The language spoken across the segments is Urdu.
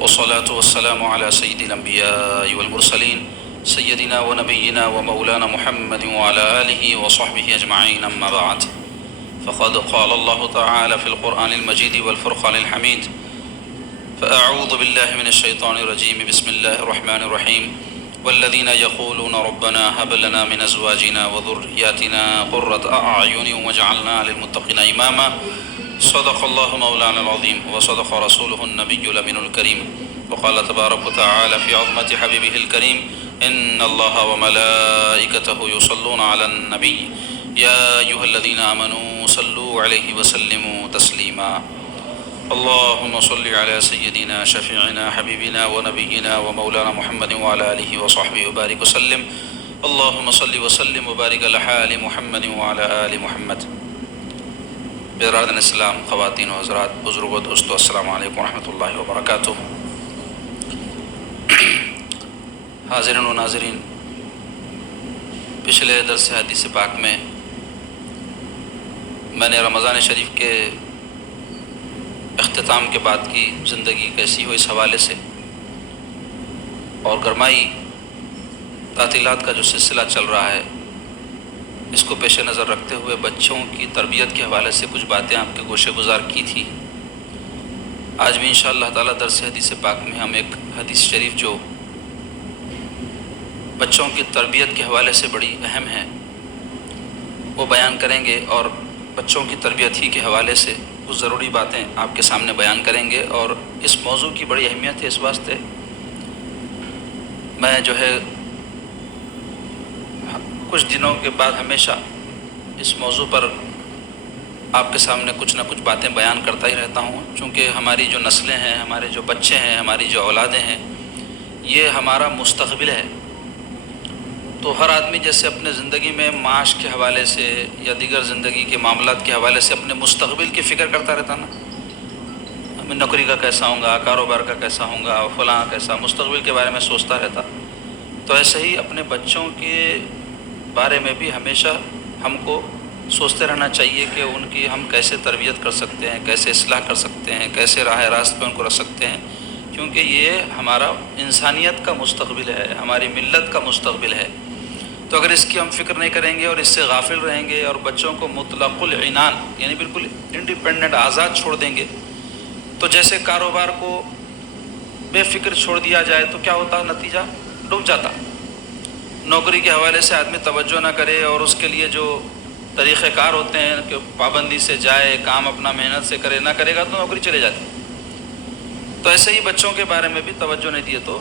والصلاة والسلام على سيد الأنبياء والمرسلين سيدنا ونبينا ومولانا محمد وعلى آله وصحبه أجمعين، أما بعد، فقد قال الله تعالى في القرآن المجيد والفرقان الحميد: فأعوذ بالله من الشيطان الرجيم، بسم الله الرحمن الرحيم: والذين يقولون ربنا هب لنا من أزواجنا وذرياتنا قرة أعين واجعلنا للمتقين إماما. صدق الله مولانا العظيم وصدق رسوله النبي الأمين الكريم، وقال تبارك وتعالى في عظمة حبيبه الكريم: إن الله وملائكته يصلون على النبي يا أيها الذين آمنوا صلوا عليه وسلموا تسليما. اللهم صل على سيدنا شفيعنا حبيبنا ونبينا ومولانا محمد وعلى آله وصحبه وبارك وسلم. اللهم صل وسلم وبارك على حال محمد وعلى آل محمد. برادران اسلام، خواتین و حضرات، بزرگ و دوستو، السلام علیکم ورحمۃ اللہ وبرکاتہ. حاضرین و ناظرین، پچھلے درس حدیث پاک میں نے رمضان شریف کے اختتام کے بعد کی زندگی کیسی ہو اس حوالے سے اور گرمائی تعطیلات کا جو سلسلہ چل رہا ہے اس کو پیش نظر رکھتے ہوئے بچوں کی تربیت کے حوالے سے کچھ باتیں آپ کے گوشے گزار کی تھی. آج بھی انشاءاللہ تعالیٰ درس حدیث پاک میں ہم ایک حدیث شریف جو بچوں کی تربیت کے حوالے سے بڑی اہم ہے وہ بیان کریں گے، اور بچوں کی تربیت ہی کے حوالے سے کچھ ضروری باتیں آپ کے سامنے بیان کریں گے. اور اس موضوع کی بڑی اہمیت ہے، اس واسطے میں کچھ دنوں کے بعد ہمیشہ اس موضوع پر آپ کے سامنے کچھ نہ کچھ باتیں بیان کرتا ہی رہتا ہوں، چونکہ ہماری جو نسلیں ہیں، ہمارے جو بچے ہیں، ہماری جو اولادیں ہیں، یہ ہمارا مستقبل ہے. تو ہر آدمی جیسے اپنے زندگی میں معاش کے حوالے سے یا دیگر زندگی کے معاملات کے حوالے سے اپنے مستقبل کی فکر کرتا رہتا نا، میں نوکری کا کیسا ہوں گا، کاروبار کا کیسا ہوں گا، فلاں کیسا، مستقبل کے بارے میں سوچتا رہتا. تو ایسے ہی اپنے بچوں کے بارے میں بھی ہمیشہ ہم کو سوچتے رہنا چاہیے کہ ان کی ہم کیسے تربیت کر سکتے ہیں، کیسے اصلاح کر سکتے ہیں، کیسے راہ راست پہ ان کو رکھ سکتے ہیں، کیونکہ یہ ہمارا انسانیت کا مستقبل ہے، ہماری ملت کا مستقبل ہے. تو اگر اس کی ہم فکر نہیں کریں گے اور اس سے غافل رہیں گے اور بچوں کو مطلق العنان یعنی بالکل انڈیپینڈنٹ آزاد چھوڑ دیں گے، تو جیسے کاروبار کو بے فکر چھوڑ دیا جائے تو کیا ہوتا، نتیجہ ڈوب جاتا. نوکری کے حوالے سے آدمی توجہ نہ کرے اور اس کے لیے جو طریقہ کار ہوتے ہیں کہ پابندی سے جائے، کام اپنا محنت سے کرے، نہ کرے گا تو نوکری چلے جاتی. تو ایسے ہی بچوں کے بارے میں بھی توجہ نہیں دیے تو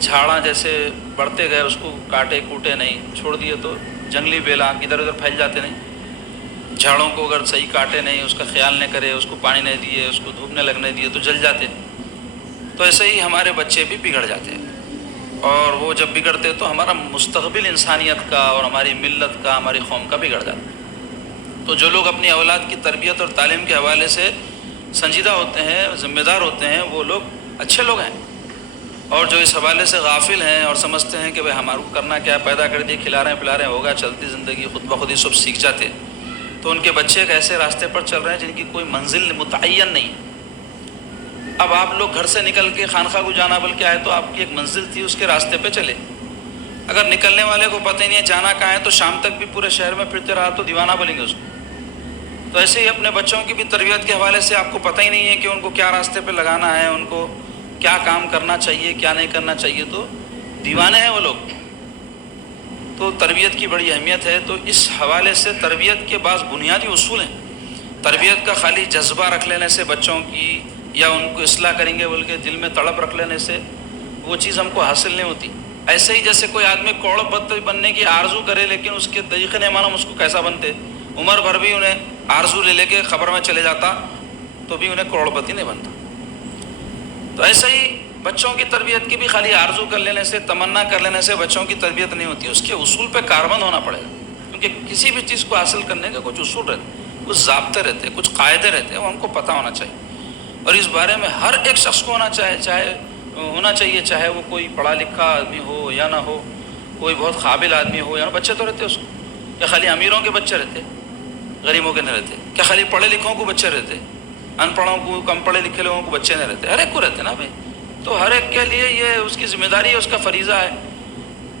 جھاڑاں جیسے بڑھتے گئے، اس کو کاٹے کوٹے نہیں، چھوڑ دیے تو جنگلی بیلاں ادھر ادھر پھیل جاتے نہیں. جھاڑوں کو اگر صحیح کاٹے نہیں، اس کا خیال نہیں کرے، اس کو پانی نہیں دیے، اس کو دھوپ نہیں لگنے دیے تو جل جاتے. تو ایسے ہی ہمارے بچے بھی بگڑ جاتے ہیں، اور وہ جب بگڑتے تو ہمارا مستقبل انسانیت کا اور ہماری ملت کا، ہماری قوم کا بگڑ جاتا. تو جو لوگ اپنی اولاد کی تربیت اور تعلیم کے حوالے سے سنجیدہ ہوتے ہیں، ذمہ دار ہوتے ہیں، وہ لوگ اچھے لوگ ہیں. اور جو اس حوالے سے غافل ہیں اور سمجھتے ہیں کہ بھائی ہمارا کرنا کیا، پیدا کر دیے، کھلا رہے ہیں پلا رہے ہیں، ہوگا چلتی زندگی، خود بخود ہی سب سیکھ جاتے، تو ان کے بچے ایک ایسے راستے پر چل رہے ہیں جن کی کوئی منزل متعین نہیں. اب آپ لوگ گھر سے نکل کے خانقاہ کو جانا بلکہ آئے تو آپ کی ایک منزل تھی، اس کے راستے پہ چلے. اگر نکلنے والے کو پتہ ہی نہیں ہے جانا کہاں ہے تو شام تک بھی پورے شہر میں پھرتے رہا تو دیوانہ بولیں گے اس کو. تو ایسے ہی اپنے بچوں کی بھی تربیت کے حوالے سے آپ کو پتہ ہی نہیں ہے کہ ان کو کیا راستے پہ لگانا ہے، ان کو کیا کام کرنا چاہیے، کیا نہیں کرنا چاہیے، تو دیوانے ہیں وہ لوگ. تو تربیت کی بڑی اہمیت ہے. تو اس حوالے سے تربیت کے بعض بنیادی اصول ہیں. تربیت کا خالی جذبہ رکھ لینے سے بچوں کی یا ان کو اصلاح کریں گے بلکہ دل میں تڑپ رکھ لینے سے وہ چیز ہم کو حاصل نہیں ہوتی. ایسے ہی جیسے کوئی آدمی کروڑ پتی بننے کی آرزو کرے لیکن اس کے طریقے نہیں معلوم اس کو کیسا بنتے، عمر بھر بھی انہیں آرزو لے کے خبر میں چلے جاتا تو بھی انہیں کروڑ پتی نہیں بنتا. تو ایسے ہی بچوں کی تربیت کی بھی خالی آرزو کر لینے سے، تمنا کر لینے سے بچوں کی تربیت نہیں ہوتی. اس کے اصول پہ کاربند ہونا پڑے گا، کیونکہ کسی بھی چیز کو حاصل کرنے کے کچھ اصول رہتے، کچھ ضابطے رہتے، کچھ قاعدے رہتے، وہ ہم کو پتہ ہونا چاہیے. اور اس بارے میں ہر ایک شخص کو ہونا چاہیے، چاہے وہ کوئی پڑھا لکھا آدمی ہو یا نہ ہو، کوئی بہت قابل آدمی ہو یا نہ. بچے تو رہتے اس کو، یا خالی امیروں کے بچے رہتے، غریبوں کے نہیں رہتے؟ کیا خالی پڑھے لکھوں کو بچے رہتے؟ ان پڑھوں کو, کم پڑھے لکھے لوگوں کو بچے نہیں رہتے, ہر ایک کو رہتے نا بھائی. تو ہر ایک کے لیے یہ اس کی ذمہ داری ہے, اس کا فریضہ ہے.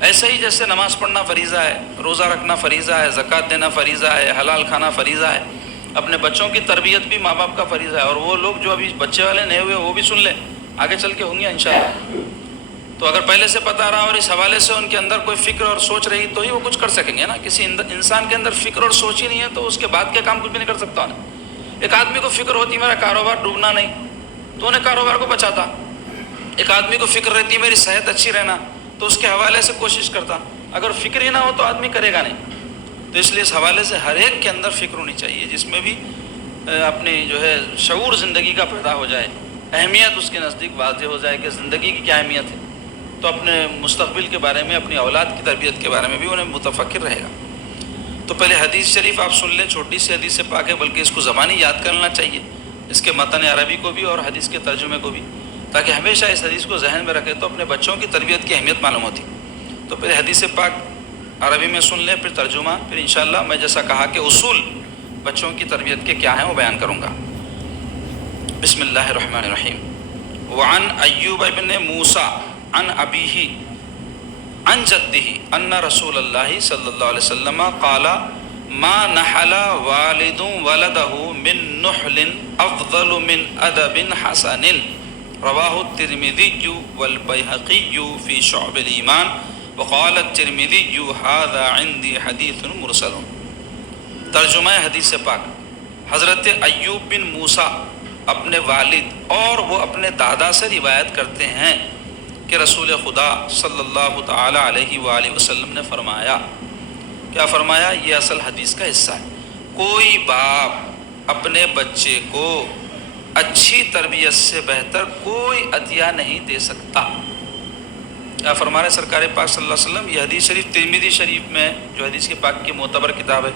ایسے ہی جیسے نماز پڑھنا فریضہ ہے, روزہ رکھنا فریضہ ہے, زکوٰۃ دینا فریضہ ہے, حلال کھانا فریضہ ہے, اپنے بچوں کی تربیت بھی ماں باپ کا فریضہ ہے. اور وہ لوگ جو ابھی بچے والے نہیں ہوئے وہ بھی سن لیں, آگے چل کے ہوں گے انشاءاللہ. تو اگر پہلے سے پتہ رہا اور اس حوالے سے ان کے اندر کوئی فکر اور سوچ رہی تو ہی وہ کچھ کر سکیں گے نا. کسی انسان کے اندر فکر اور سوچ ہی نہیں ہے تو اس کے بعد کے کام کچھ بھی نہیں کر سکتا نا. ایک آدمی کو فکر ہوتی میرا کاروبار ڈوبنا نہیں تو انہیں کاروبار کو بچاتا. ایک آدمی کو فکر رہتی میری صحت اچھی رہنا تو اس کے حوالے سے کوشش کرتا. اگر فکر ہی نہ ہو تو آدمی کرے گا نہیں. تو اس لیے اس حوالے سے ہر ایک کے اندر فکر ہونی چاہیے جس میں بھی اپنی جو ہے شعور زندگی کا پیدا ہو جائے, اہمیت اس کے نزدیک واضح ہو جائے کہ زندگی کی کیا اہمیت ہے. تو اپنے مستقبل کے بارے میں, اپنی اولاد کی تربیت کے بارے میں بھی انہیں متفکر رہے گا. تو پہلے حدیث شریف آپ سن لیں, چھوٹی سی حدیث پاک ہے بلکہ اس کو زبانی یاد کرنا چاہیے, اس کے متن عربی کو بھی اور حدیث کے ترجمے کو بھی, تاکہ ہمیشہ اس حدیث کو ذہن میں رکھے تو اپنے بچوں کی تربیت کی اہمیت معلوم ہوتی. تو پہلے حدیث پاک عربی میں سن لیں, پھر ترجمہ, پھر انشاءاللہ میں جیسا کہا کہ اصول بچوں کی تربیت کے کیا ہیں وہ بیان کروں گا. بسم اللہ الرحمن الرحیم. وعن ایوب ابن موسیٰ عن ابیہ عن جدہ ان رسول اللہ صلی اللہ علیہ وسلم قال ما نحل والد ولدہ من نحل افضل من ادب حسن رواہ الترمذی والبیہقی فی شعب الایمان وقال الترمذی ھذا عندی حدیث مرسل. ترجمہ حدیث پاک. حضرت ایوب بن موسیٰ اپنے والد اور وہ اپنے دادا سے روایت کرتے ہیں کہ رسول خدا صلی اللہ تعالی علیہ وآلہ وسلم نے فرمایا. کیا فرمایا؟ یہ اصل حدیث کا حصہ ہے. کوئی باپ اپنے بچے کو اچھی تربیت سے بہتر کوئی عطیہ نہیں دے سکتا. کیا فرما رہے سرکار پاک صلی اللہ علیہ وسلم؟ یہ حدیث شریف ترمذی شریف میں جو حدیث کے پاک کی معتبر کتاب ہے,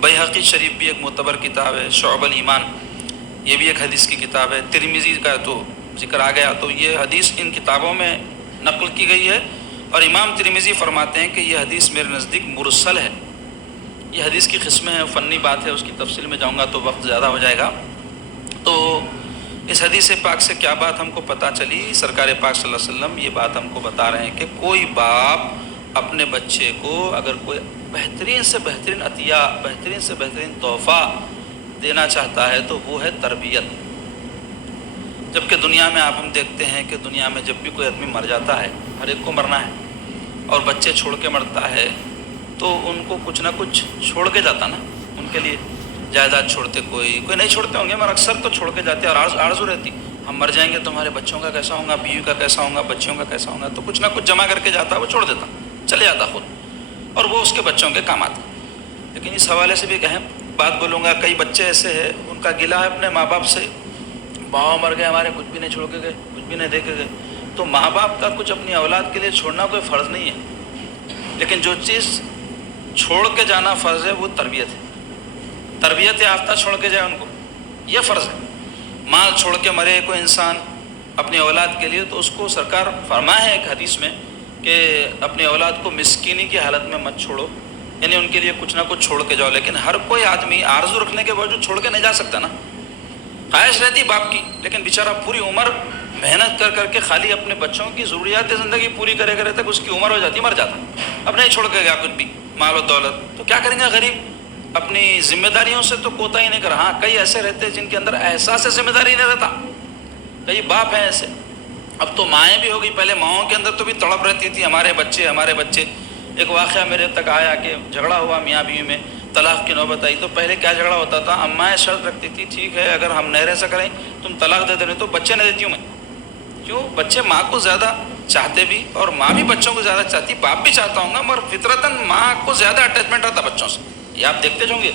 بیہقی شریف بھی ایک معتبر کتاب ہے, شعب الایمان یہ بھی ایک حدیث کی کتاب ہے, ترمذی کا تو ذکر آ گیا. تو یہ حدیث ان کتابوں میں نقل کی گئی ہے اور امام ترمذی فرماتے ہیں کہ یہ حدیث میرے نزدیک مرسل ہے. یہ حدیث کی قسمیں ہیں, فنی بات ہے, اس کی تفصیل میں جاؤں گا تو وقت زیادہ ہو جائے گا. تو اس حدیث پاک سے کیا بات ہم کو پتہ چلی؟ سرکار پاک صلی اللہ علیہ وسلم یہ بات ہم کو بتا رہے ہیں کہ کوئی باپ اپنے بچے کو اگر کوئی بہترین سے بہترین عطیہ, بہترین سے بہترین تحفہ دینا چاہتا ہے تو وہ ہے تربیت. جبکہ دنیا میں ہم دیکھتے ہیں کہ دنیا میں جب بھی کوئی آدمی مر جاتا ہے, ہر ایک کو مرنا ہے, اور بچے چھوڑ کے مرتا ہے تو ان کو کچھ نہ کچھ چھوڑ کے جاتا نا. ان کے لیے جائیداد چھوڑتے, کوئی نہیں چھوڑتے ہوں گے مگر اکثر تو چھوڑ کے جاتے ہیں. اور آرزو رہتی ہم مر جائیں گے تو ہمارے بچوں کا کیسا ہوگا, بیوی کا کیسا ہوگا, بچیوں کا کیسا ہوگا. تو کچھ نہ کچھ جمع کر کے جاتا, وہ چھوڑ دیتا, چلے جاتا خود, اور وہ اس کے بچوں کے کام آتا. لیکن اس حوالے سے بھی ایک اہم بات بولوں گا. کئی بچے ایسے ہیں ان کا گلہ ہے اپنے ماں باپ سے, باپ مر گئے ہمارے, کچھ بھی نہیں چھوڑ کے گئے, کچھ بھی نہیں دے کے گئے. تو ماں باپ کا کچھ اپنی اولاد کے لیے چھوڑنا کوئی فرض نہیں ہے, لیکن جو چیز چھوڑ کے جانا فرض ہے وہ تربیت ہے. تربیت یافتہ چھوڑ کے جائے ان کو, یہ فرض ہے. مال چھوڑ کے مرے کوئی انسان اپنی اولاد کے لیے تو اس کو سرکار فرمایا ہے ایک حدیث میں کہ اپنی اولاد کو مسکینی کی حالت میں مت چھوڑو, یعنی ان کے لیے کچھ نہ کچھ چھوڑ کے جاؤ. لیکن ہر کوئی آدمی آرزو رکھنے کے باوجود چھوڑ کے نہیں جا سکتا نا. خواہش رہتی باپ کی, لیکن بیچارہ پوری عمر محنت کر کر کے خالی اپنے بچوں کی ضروریات زندگی پوری کرے کرے تک اس کی عمر ہو جاتی, مر جاتا, اب نہیں چھوڑ کے گیا کچھ بھی مال و دولت. تو کیا کریں گے غریب؟ اپنی ذمہ داریوں سے تو کوتا ہی نہیں کر. ہاں کئی ایسے رہتے ہیں جن کے اندر احساس ذمہ داری نہیں رہتا, کئی باپ ہیں ایسے. اب تو مائیں بھی ہو گئی, پہلے ماؤں کے اندر تو بھی تڑپ رہتی تھی ہمارے بچے ہمارے بچے. ایک واقعہ میرے تک آیا کہ جھگڑا ہوا میاں بیوی میں, طلاق کی نوبت آئی. تو پہلے کیا جھگڑا ہوتا تھا, اماں شرط رکھتی تھی ٹھیک ہے اگر ہم نہیں رہ سک رہے تم طلاق دے دے رہے تو بچے نہیں دیتی ہوں میں. کیوں؟ بچے ماں کو زیادہ چاہتے بھی, اور ماں بھی بچوں کو زیادہ چاہتی, باپ بھی چاہتا ہوں گا, مگر فطرتاً ماں کو زیادہ اٹیچمنٹ رہتا بچوں سے. یہ آپ دیکھتے ہوں گے,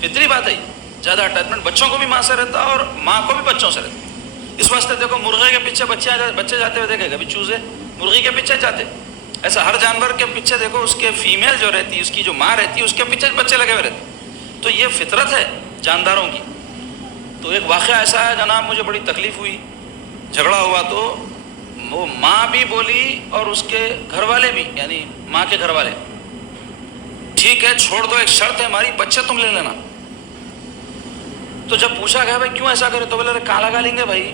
فطری بات ہے, زیادہ اٹیچمنٹ بچوں کو بھی ماں سے رہتا اور ماں کو بھی بچوں سے رہتا. اس واسطے دیکھو مرغے کے پیچھے بچے جاتے ہوئے دیکھے, کبھی چوزے مرغی کے پیچھے جاتے, ایسا ہر جانور کے پیچھے دیکھو اس کے فیمیل جو رہتی ہے, اس کی جو ماں رہتی ہے, اس کے پیچھے بچے لگے ہوئے رہتے. تو یہ فطرت ہے جانداروں کی. تو ایک واقعہ ایسا ہے جناب, مجھے بڑی تکلیف ہوئی, جھگڑا ہوا تو وہ ماں بھی بولی اور اس کے گھر والے بھی, یعنی ماں کے گھر والے, ٹھیک ہے چھوڑ دو, ایک شرط ہے ہماری, بچے تم لے لینا. تو جب پوچھا گیا بھائی کیوں ایسا کرے تو بولے کہاں لگا لیں گے بھائی,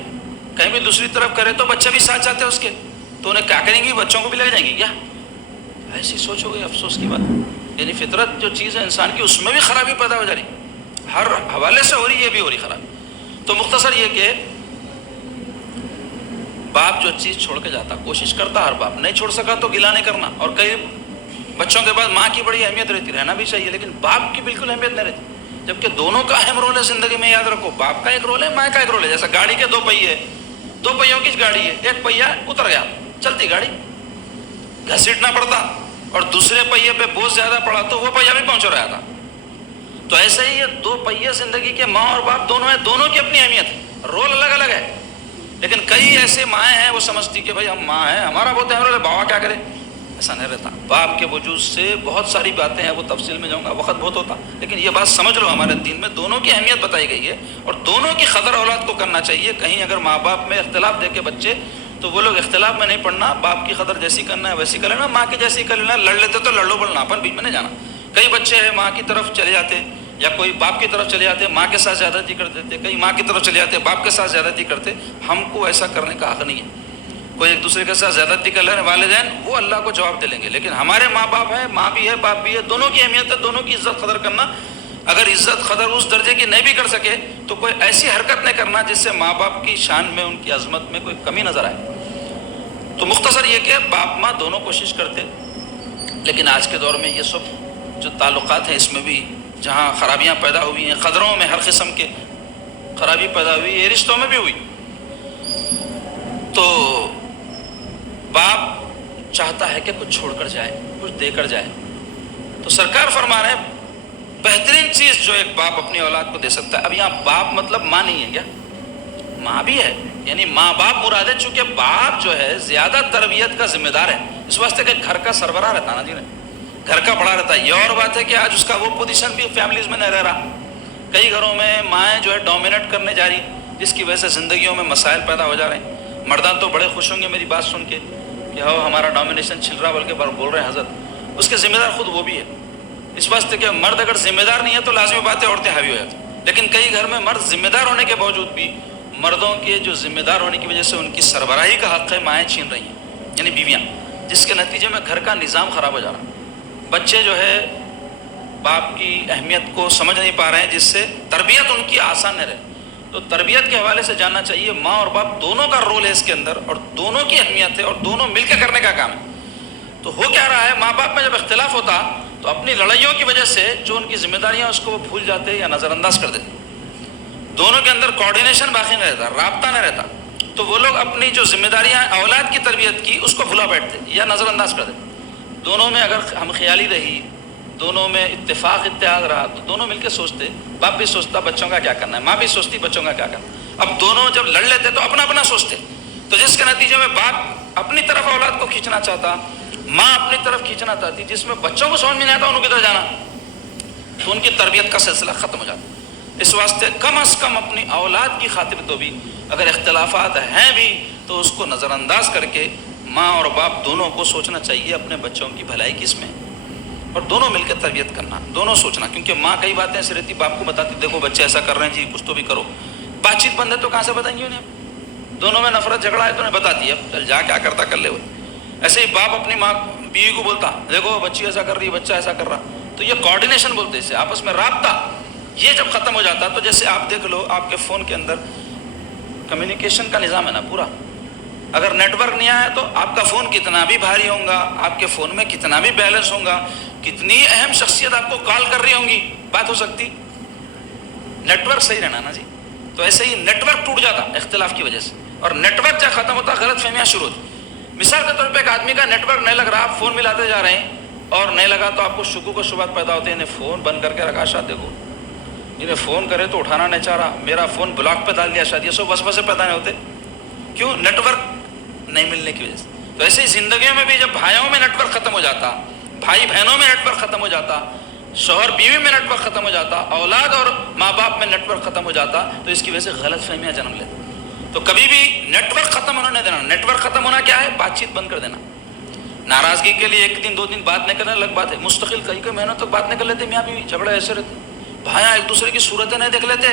کہیں بھی دوسری طرف کرے تو بچے بھی ساتھ جاتے ہیں اس کے, تو انہیں کیا کریں گی, بچوں کو بھی لے جائیں گی کیا؟ ایسی سوچ ہو گئی, افسوس کی بات. یعنی فطرت جو چیز ہے انسان کی, اس میں بھی خرابی پیدا ہو جا رہی, ہر حوالے سے ہو رہی, یہ بھی ہو رہی خرابی. تو مختصر یہ کہ باپ جو چیز چھوڑ کے جاتا, کوشش کرتا ہر باپ, نہیں چھوڑ سکا تو گلا نہیں کرنا. اور کئی بچوں کے بعد ماں کی بڑی اہمیت رہتی, رہنا بھی چاہیے, لیکن باپ کی بالکل اہمیت نہیں رہتی, جبکہ دونوں کا اہم رول ہے زندگی میں. یاد رکھو, باپ کا ایک رول ہے, ماں کا ایک رول ہے. جیسا گاڑی کے دو پہیے, دو پہیوں کی گاڑی ہے, ایک پہیا اتر گیا, چلتی گاڑی, گھسیٹنا پڑتا, اور دوسرے پہیے پہ بوجھ زیادہ پڑا تو وہ پہیا بھی پہنچ رہا تھا. تو ایسے ہی یہ دو پہیے زندگی کے, ماں اور باپ دونوں ہیں, دونوں کی اپنی اہمیت ہے, رول الگ الگ ہے. لیکن کئی ایسے مائیں ہیں وہ سمجھتی کہ بھائی ہم ماں ہیں, ہمارا بہت اہم رول ہے, بابا کیا کرے, ایسا نہیں رہتا. باپ کے وجود سے بہت ساری باتیں ہیں, وہ تفصیل میں جاؤں گا, وقت بہت ہوتا, لیکن یہ بات سمجھ لو, ہمارے دین میں دونوں کی اہمیت بتائی گئی ہے, اور دونوں کی قدر اولاد کو کرنا چاہیے. کہیں اگر ماں باپ میں اختلاف دیکھے بچے, تو وہ لوگ اختلاف میں نہیں پڑھنا, باپ کی قدر جیسی کرنا ہے ویسی کر لینا, ماں کی جیسی کر لینا. لڑ لیتے تو لڑ لو, بولنا اپن بیچ میں نہیں جانا. کئی بچے ہیں ماں کی طرف چلے جاتے, یا کوئی باپ کی طرف چلے جاتے, ماں کے ساتھ زیادتی کر دیتے, کئی ماں کی طرف چلے جاتے, باپ کے ساتھ زیادتی کرتے. ہم کو ایسا کرنے کا حق نہیں ہے. کوئی ایک دوسرے کے ساتھ زیادتی کر رہے ہیں, والدین وہ اللہ کو جواب دے لیں گے, لیکن ہمارے ماں باپ ہیں, ماں بھی ہے باپ بھی ہے, دونوں کی اہمیت ہے, دونوں کی عزت قدر کرنا. اگر عزت قدر اس درجے کی نہیں بھی کر سکے تو کوئی ایسی حرکت نہیں کرنا جس سے ماں باپ کی شان میں, ان کی عظمت میں کوئی کمی نظر آئے. تو مختصر یہ کہ باپ ماں دونوں کوشش کرتے, لیکن آج کے دور میں یہ سب جو تعلقات ہیں اس میں بھی جہاں خرابیاں پیدا ہوئی ہیں, قدروں میں ہر قسم کے خرابی پیدا ہوئی, یہ رشتوں میں بھی ہوئی. تو باپ چاہتا ہے کہ کچھ چھوڑ کر جائے, کچھ دے کر جائے. تو سرکار فرما رہے ہیں بہترین چیز جو ایک باپ اپنی اولاد کو دے سکتا ہے. اب یہاں باپ مطلب ماں نہیں ہے کیا, ماں بھی ہے, یعنی ماں باپ مراد ہے, چونکہ باپ جو ہے زیادہ تربیت کا ذمہ دار ہے, اس واسطے کہ گھر کا سربراہ رہتا نا جی, گھر کا بڑا رہتا ہے. یہ اور بات ہے کہ آج اس کا وہ پوزیشن بھی فیملیز میں نہیں رہ رہا. کئی گھروں میں مائیں جو ہے ڈومینیٹ کرنے جا رہی, جس کی وجہ سے زندگیوں میں مسائل پیدا ہو جا رہے ہیں. مردان تو بڑے خوش ہوں گے میری بات سن کے کہ ہو ہمارا ڈومینیشن چھل رہا, بلکہ بول رہے ہیں حضرت, اس کے ذمہ دار خود وہ بھی ہے. اس واسطے کہ مرد اگر ذمہ دار نہیں ہے تو لازمی بات ہے عورتیں حاوی ہو جاتی. لیکن کئی گھر میں مرد ذمہ دار ہونے کے باوجود بھی مردوں کے جو ذمہ دار ہونے کی وجہ سے ان کی سربراہی کا حق ہے مائیں چھین رہی ہیں, یعنی بیویاں, جس کے نتیجے میں گھر کا نظام خراب ہو جا رہا. بچے جو ہے باپ کی اہمیت کو سمجھ نہیں پا رہے ہیں, جس سے تربیت ان کی آسان نہیں رہے. تو تربیت کے حوالے سے جاننا چاہیے ماں اور باپ دونوں کا رول ہے اس کے اندر, اور دونوں کی اہمیت ہے, اور دونوں مل کے کرنے کا کام ہے. تو ہو کیا رہا ہے, ماں باپ میں جب اختلاف ہوتا تو اپنی لڑائیوں کی وجہ سے جو ان کی ذمہ داریاں اس کو وہ بھول جاتے یا نظر انداز کر دیتے. دونوں کے اندر کوآرڈینیشن باقی نہیں رہتا, رابطہ نہیں رہتا, تو وہ لوگ اپنی جو ذمہ داریاں اولاد کی تربیت کی اس کو بھلا بیٹھتے یا نظر انداز کر دیتے. دونوں میں اگر ہم خیالی رہی, دونوں میں اتفاق اتحاد رہا, تو دونوں مل کے سوچتے, باپ بھی سوچتا بچوں کا کیا کرنا ہے, ماں بھی سوچتی بچوں کا کیا کرنا. اب دونوں جب لڑ لیتے تو اپنا اپنا سوچتے, تو جس کے نتیجے میں باپ اپنی طرف اولاد کو کھینچنا چاہتا, ماں اپنی طرف کھینچنا چاہتی, جس میں بچوں کو سمجھ میں نہیں آتا انہوں کی طرف جانا, تو ان کی تربیت کا سلسلہ ختم ہو جاتا. اس واسطے کم از کم اپنی اولاد کی خاطر تو بھی اگر اختلافات ہیں بھی تو اس کو نظر انداز کر کے ماں اور باپ دونوں کو سوچنا چاہیے اپنے بچوں کی بھلائی کس میں, اور دونوں مل کے تربیت کرنا, دونوں سوچنا. کیونکہ ماں کئی باتیں ایسی رہتی باپ کو بتاتی, دیکھو بچے ایسا کر رہے ہیں جی, کچھ تو بھی کرو. بات چیت بند ہے تو کہاں سے بتائیں گے انہیں, دونوں میں نفرت جھگڑا ہے تو انہیں بتاتی ہے, اب چل جا کیا کرتا کر لے. وہ ایسے ہی باپ اپنی ماں بیوی کو بولتا, دیکھو بچی ایسا کر رہی, بچہ ایسا کر رہا, تو یہ کوآرڈینیشن بولتے اسے, آپس میں رابطہ, یہ جب ختم ہو جاتا تو جیسے آپ دیکھ لو آپ کے فون کے اندر کمیونیکیشن کا نظام ہے نا پورا, اگر نیٹ ورک نہیں آیا تو آپ کا فون کتنا بھی بھاری ہوگا, آپ کے فون میں کتنا بھی بیلنس ہوگا, کتنی اہم شخصیت آپ کو کال کر رہی ہوں گی, بات ہو سکتی, نیٹ ورک صحیح رہنا نا جی. تو ایسے ہی نیٹ ورک ٹوٹ جاتا اختلاف کی وجہ سے, اور نیٹ ورک جب ختم ہوتا غلط فہمیاں شروع ہوتی. مثال کے طور پہ ایک آدمی کا نیٹ ورک نہیں لگ رہا, آپ فون ملاتے جا رہے ہیں اور نہیں لگا تو آپ کو شکوک و شبہات پیدا ہوتے ہیں, فون بند کر کے رکھا, شاید دیکھو انہیں فون کرے تو اٹھانا نہیں چاہ رہا, میرا فون بلاک پہ ڈال دیا, شاید یہ سب وسوسے پیدا نہیں ہوتے, کیوں, نیٹ ورک نہیں ملنے کی وجہ سے. تو ایسے ہی زندگیوں میں بھی جب بھائیوں میں نیٹ ورک ختم ہو جاتا, بھائی بہنوں میں نیٹ ورک ختم ہو جاتا, شوہر بیوی میں نیٹ ورک ختم ہو جاتا, اولاد اور ماں باپ میں نیٹ ورک ختم ہو جاتا, تو اس کی وجہ سے غلط فہمیاں جنم لیتی. تو کبھی بھی نیٹ ورک ختم ہونا نہیں دینا. نیٹ ورک ختم ہونا کیا ہے, بات چیت بند کر دینا. ناراضگی کے لیے ایک دن دو دن بات نہیں کرنا الگ بات ہے, مستقل کئی مہینوں تک بات نہیں کر لیتے, میاں بیوی جھگڑے ایسے رہتے, بھائیاں ایک دوسرے کی صورتیں نہیں دیکھ لیتے,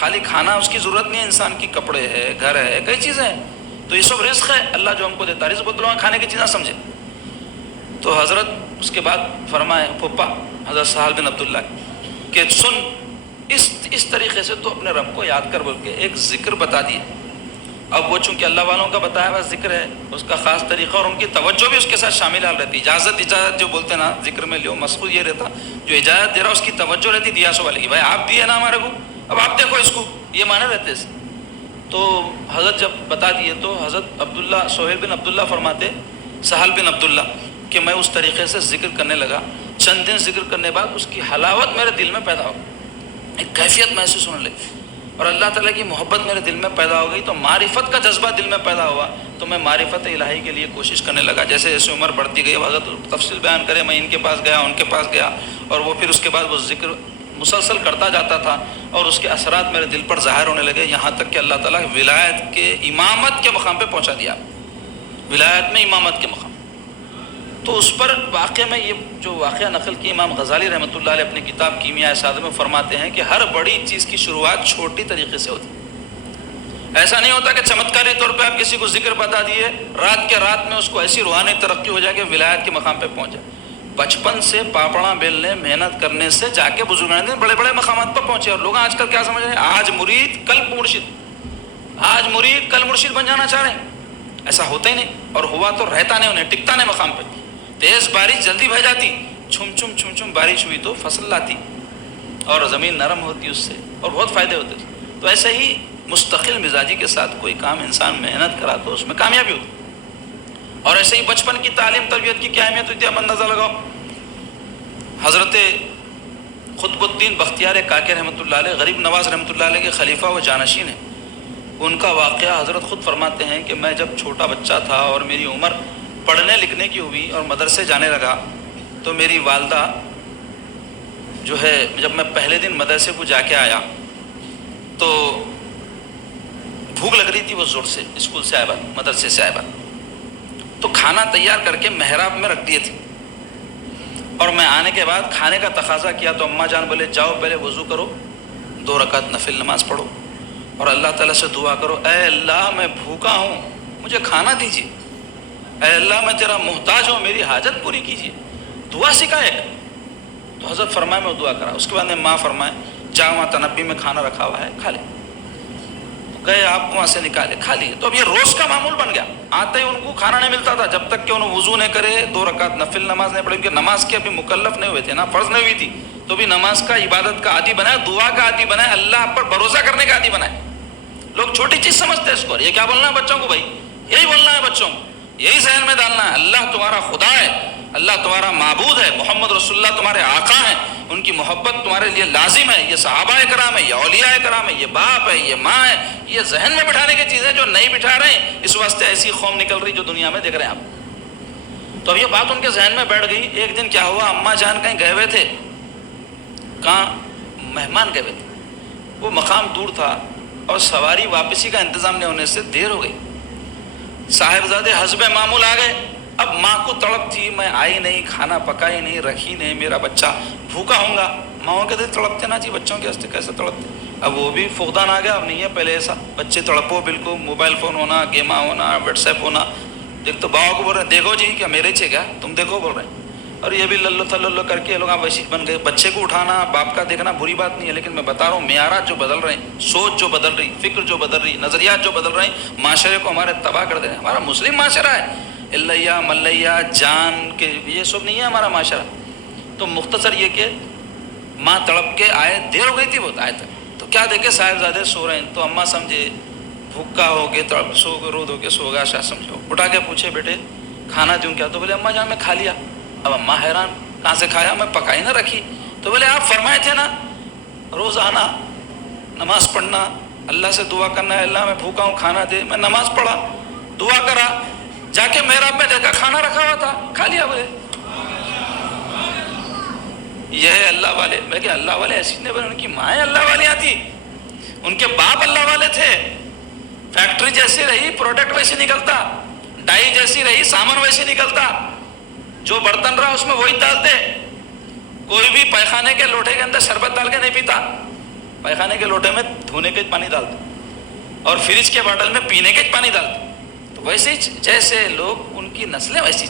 خالی کھانا اس کی ضرورت نہیں ہے انسان کی، کپڑے ہے، گھر ہے، کئی چیزیں ہیں، تو یہ سب رزق ہے اللہ جو ہم کو دیتا ہے، رزق بدلوا کھانے کی چیزیں سمجھے۔ تو حضرت اس کے بعد فرمائے پھپھا حضرت سہل بن عبداللہ کہ سن اس طریقے سے تو اپنے رب کو یاد کر، بول کے ایک ذکر بتا دیے۔ اب وہ چونکہ اللہ والوں کا بتایا ہوا ذکر ہے، اس کا خاص طریقہ اور ان کی توجہ بھی اس کے ساتھ شامل حال رہتی، اجازت جو بولتے نا ذکر میں لیو، مقصود یہ رہتا جو اجازت دے رہا اس کی توجہ رہتی دیا سو والے کی، بھائی آپ دیے نا ہمارے کو، اب آپ دیکھو اس کو، یہ معنی رہتے اس۔ تو حضرت جب بتا دیے تو حضرت عبداللہ سہیل بن عبداللہ فرماتے سہل بن عبداللہ کہ میں اس طریقے سے ذکر کرنے لگا، چند دن ذکر کرنے بعد اس کی حلاوت میرے دل میں پیدا ہو، ایک کیفیت محسوس ہونے لگی، اور اللہ تعالیٰ کی محبت میرے دل میں پیدا ہو گئی، تو معرفت کا جذبہ دل میں پیدا ہوا، تو میں معرفت الہی کے لیے کوشش کرنے لگا۔ جیسے جیسے عمر بڑھتی گئی، حضرت تفصیل بیان کرے، میں ان کے پاس گیا، ان کے پاس گیا، اور وہ پھر اس کے بعد وہ ذکر مسلسل کرتا جاتا تھا، اور اس کے اثرات میرے دل پر ظاہر ہونے لگے، یہاں تک کہ اللہ تعالیٰ ولایت کے امامت کے مقام پہ پہنچا دیا، ولایت میں امامت کے مقام۔ تو اس پر واقعہ میں یہ جو واقعہ نقل کی امام غزالی رحمۃ اللہ علیہ اپنی کتاب کیمیاء سعادت میں فرماتے ہیں کہ ہر بڑی چیز کی شروعات چھوٹی طریقے سے ہوتی ہے۔ ایسا نہیں ہوتا کہ چمتکاری طور پہ آپ کسی کو ذکر بتا دیے، رات کے رات میں اس کو ایسی روحانی ترقی ہو جائے کہ ولایت کے مقام پہ پہنچ جائے۔ بچپن سے پاپڑا بیلنے محنت کرنے سے جا کے بزرگان نے بڑے بڑے مقامات پر پہنچے، اور لوگ آج کل کیا سمجھ رہے ہیں، آج مرید کل مرشد، آج مرید کل مرشد بن جانا چاہ رہے ہیں، ایسا ہوتا ہی نہیں، اور ہوا تو رہتا نہیں، انہیں ٹکتا نہیں مقام پہ۔ تیز بارش جلدی بہ جاتی، چھم چھم بارش ہوئی تو فصل لاتی، اور زمین نرم ہوتی اس سے، اور بہت فائدے ہوتے۔ تو ایسے ہی مستقل مزاجی کے ساتھ کوئی کام انسان محنت کرا تو اس میں کامیابی ہوتی، اور ایسے ہی بچپن کی تعلیم تربیت کی کیا اہمیت ہوتی ہے، اندازہ لگاؤ۔ حضرت قطب الدین بختیار کاکی رحمۃ اللہ علیہ، غریب نواز رحمۃ اللہ علیہ کے خلیفہ و جانشین ہیں، ان کا واقعہ حضرت خود فرماتے ہیں کہ میں جب چھوٹا بچہ تھا اور میری عمر پڑھنے لکھنے کی ہوئی اور مدرسے جانے لگا، تو میری والدہ جو ہے جب میں پہلے دن مدرسے کو جا کے آیا تو بھوک لگ رہی تھی، وہ زور سے اسکول سے آئے بعد، مدرسے سے آئے بعد، تو کھانا تیار کر کے محراب میں رکھ دیے تھے، اور میں آنے کے بعد کھانے کا تقاضا کیا تو اماں جان بولے جاؤ پہلے وضو کرو، 2 رکعت نفل نماز پڑھو، اور اللہ تعالیٰ سے دعا کرو، اے اللہ میں بھوکا ہوں مجھے کھانا دیجیے، اے اللہ میں تیرا محتاج ہوں میری حاجت پوری کیجیے، دعا سکھائے۔ تو حضرت فرمائے میں دعا کرا، اس کے بعد میں ماں فرمائے جا وہاں تنبی میں کھانا رکھا ہوا ہے کھا لے، گئے آپ کو وہاں سے نکالے کھا لیے۔ تو اب یہ روز کا معمول بن گیا، آتے ہی ان کو کھانا نہیں ملتا تھا جب تک کہ انہوں وضو نہیں کرے، 2 رکعت نفل نماز نہیں پڑھی، کیونکہ نماز کے ابھی مکلف نہیں ہوئے تھے نا، فرض نہیں ہوئی تھی، تو بھی نماز کا عبادت کا عادی بنائے، دعا کا عادی بنائے، اللہ پر بھروسہ کرنے کا عادی بنائے۔ لوگ چھوٹی چیز سمجھتے ہیں اس کو، یہ کیا بولنا ہے بچوں کو، بھائی یہی بولنا ہے بچوں کو، یہی ذہن میں ڈالنا ہے، اللہ تمہارا خدا ہے، اللہ تمہارا معبود ہے، محمد رسول اللہ تمہارے آقا ہیں، ان کی محبت تمہارے لیے لازم ہے، یہ صحابہ کرام ہے، یہ اولیاء کرام ہے، یہ باپ ہے، یہ ماں ہے، یہ ذہن میں بٹھانے کی چیزیں جو نہیں بٹھا رہے ہیں، اس واسطے ایسی قوم نکل رہی جو دنیا میں دیکھ رہے ہیں آپ۔ تو اب یہ بات ان کے ذہن میں بیٹھ گئی۔ ایک دن کیا ہوا، اماں جان کہیں گئے ہوئے تھے، کہاں مہمان گئے ہوئے تھے، وہ مقام دور تھا اور سواری واپسی کا انتظام نہیں ہونے سے دیر ہو گئی، صاحبزادے حسب معمول آ گئے۔ اب ماں کو تڑپ تھی، میں آئی نہیں، کھانا پکائی نہیں، رکھی نہیں، میرا بچہ بھوکا ہوں گا، ماؤں کے دل تڑپتے نا جی، بچوں کے ہستے کیسے تڑپتے۔ اب وہ بھی فقدان آ گیا، اب نہیں ہے پہلے ایسا، بچے تڑپو بالکل، موبائل فون ہونا، گیما ہونا، واٹس ایپ ہونا، دیکھ تو باؤ کو بول رہے ہیں دیکھو جی کیا میرے چھے کیا تم دیکھو بول رہے ہیں، اور یہ بھی للو تھلو کر کے لوگ ویسی بن گئے۔ بچے کو اٹھانا باپ کا دیکھنا بری بات نہیں ہے، لیکن میں بتا رہا ہوں معیارات جو بدل رہے ہیں، سوچ جو بدل رہی، فکر جو بدل رہی، نظریات جو بدل رہے ہیں، معاشرے کو ہمارے تباہ کر دے رہے ہیں۔ ہمارا مسلم معاشرہ ہے، اللہ ملیہ جان کے یہ سب نہیں ہے ہمارا معاشرہ۔ تو مختصر یہ کہ ماں تڑپ کے آئے، دیر ہو گئی تھی بہت آئے تک، تو کیا دیکھے صاحبزادے سو رہے ہیں، تو اماں سمجھے بھوکا ہو گئے، تڑپ سو گئے، رود ہو کے سو گا، شاید سمجھو، اٹھا کے پوچھے بیٹے کھانا دوں کیا، تو بولے اماں جان میں کھا لیا۔ اب اماں حیران، کہاں سے کھایا، میں پکائی نہ رکھی، تو بولے آپ فرمائے تھے نا روزانہ نماز پڑھنا، اللہ سے دعا کرنا ہے، اللہ میں بھوکا ہوں کھانا دے، میں نماز پڑھا، دعا کرا، جا کے محراب میں دیکھا کھانا رکھا ہوا تھا، کھا لیا۔ بولے یہ ہے اللہ والے۔ میں کہ اللہ والے ایسی نہیں بنے، ان کی مائیں اللہ والی آتی، ان کے باپ اللہ والے تھے، فیکٹری جیسی رہی پروڈکٹ ویسے نکلتا، ڈائی جیسی رہی سامان ویسے نکلتا، جو برتن رہا اس میں وہی ڈالتے، کوئی بھی پیخانے کے لوٹے کے اندر شربت ڈال کے نہیں پیتا، پائخانے کے لوٹے میں دھونے کے پانی ڈالتے اور فریج کے باٹل میں پینے کے پانی ڈالتے. تو ویسے ہی جیسے لوگ ان کی نسلیں ویسی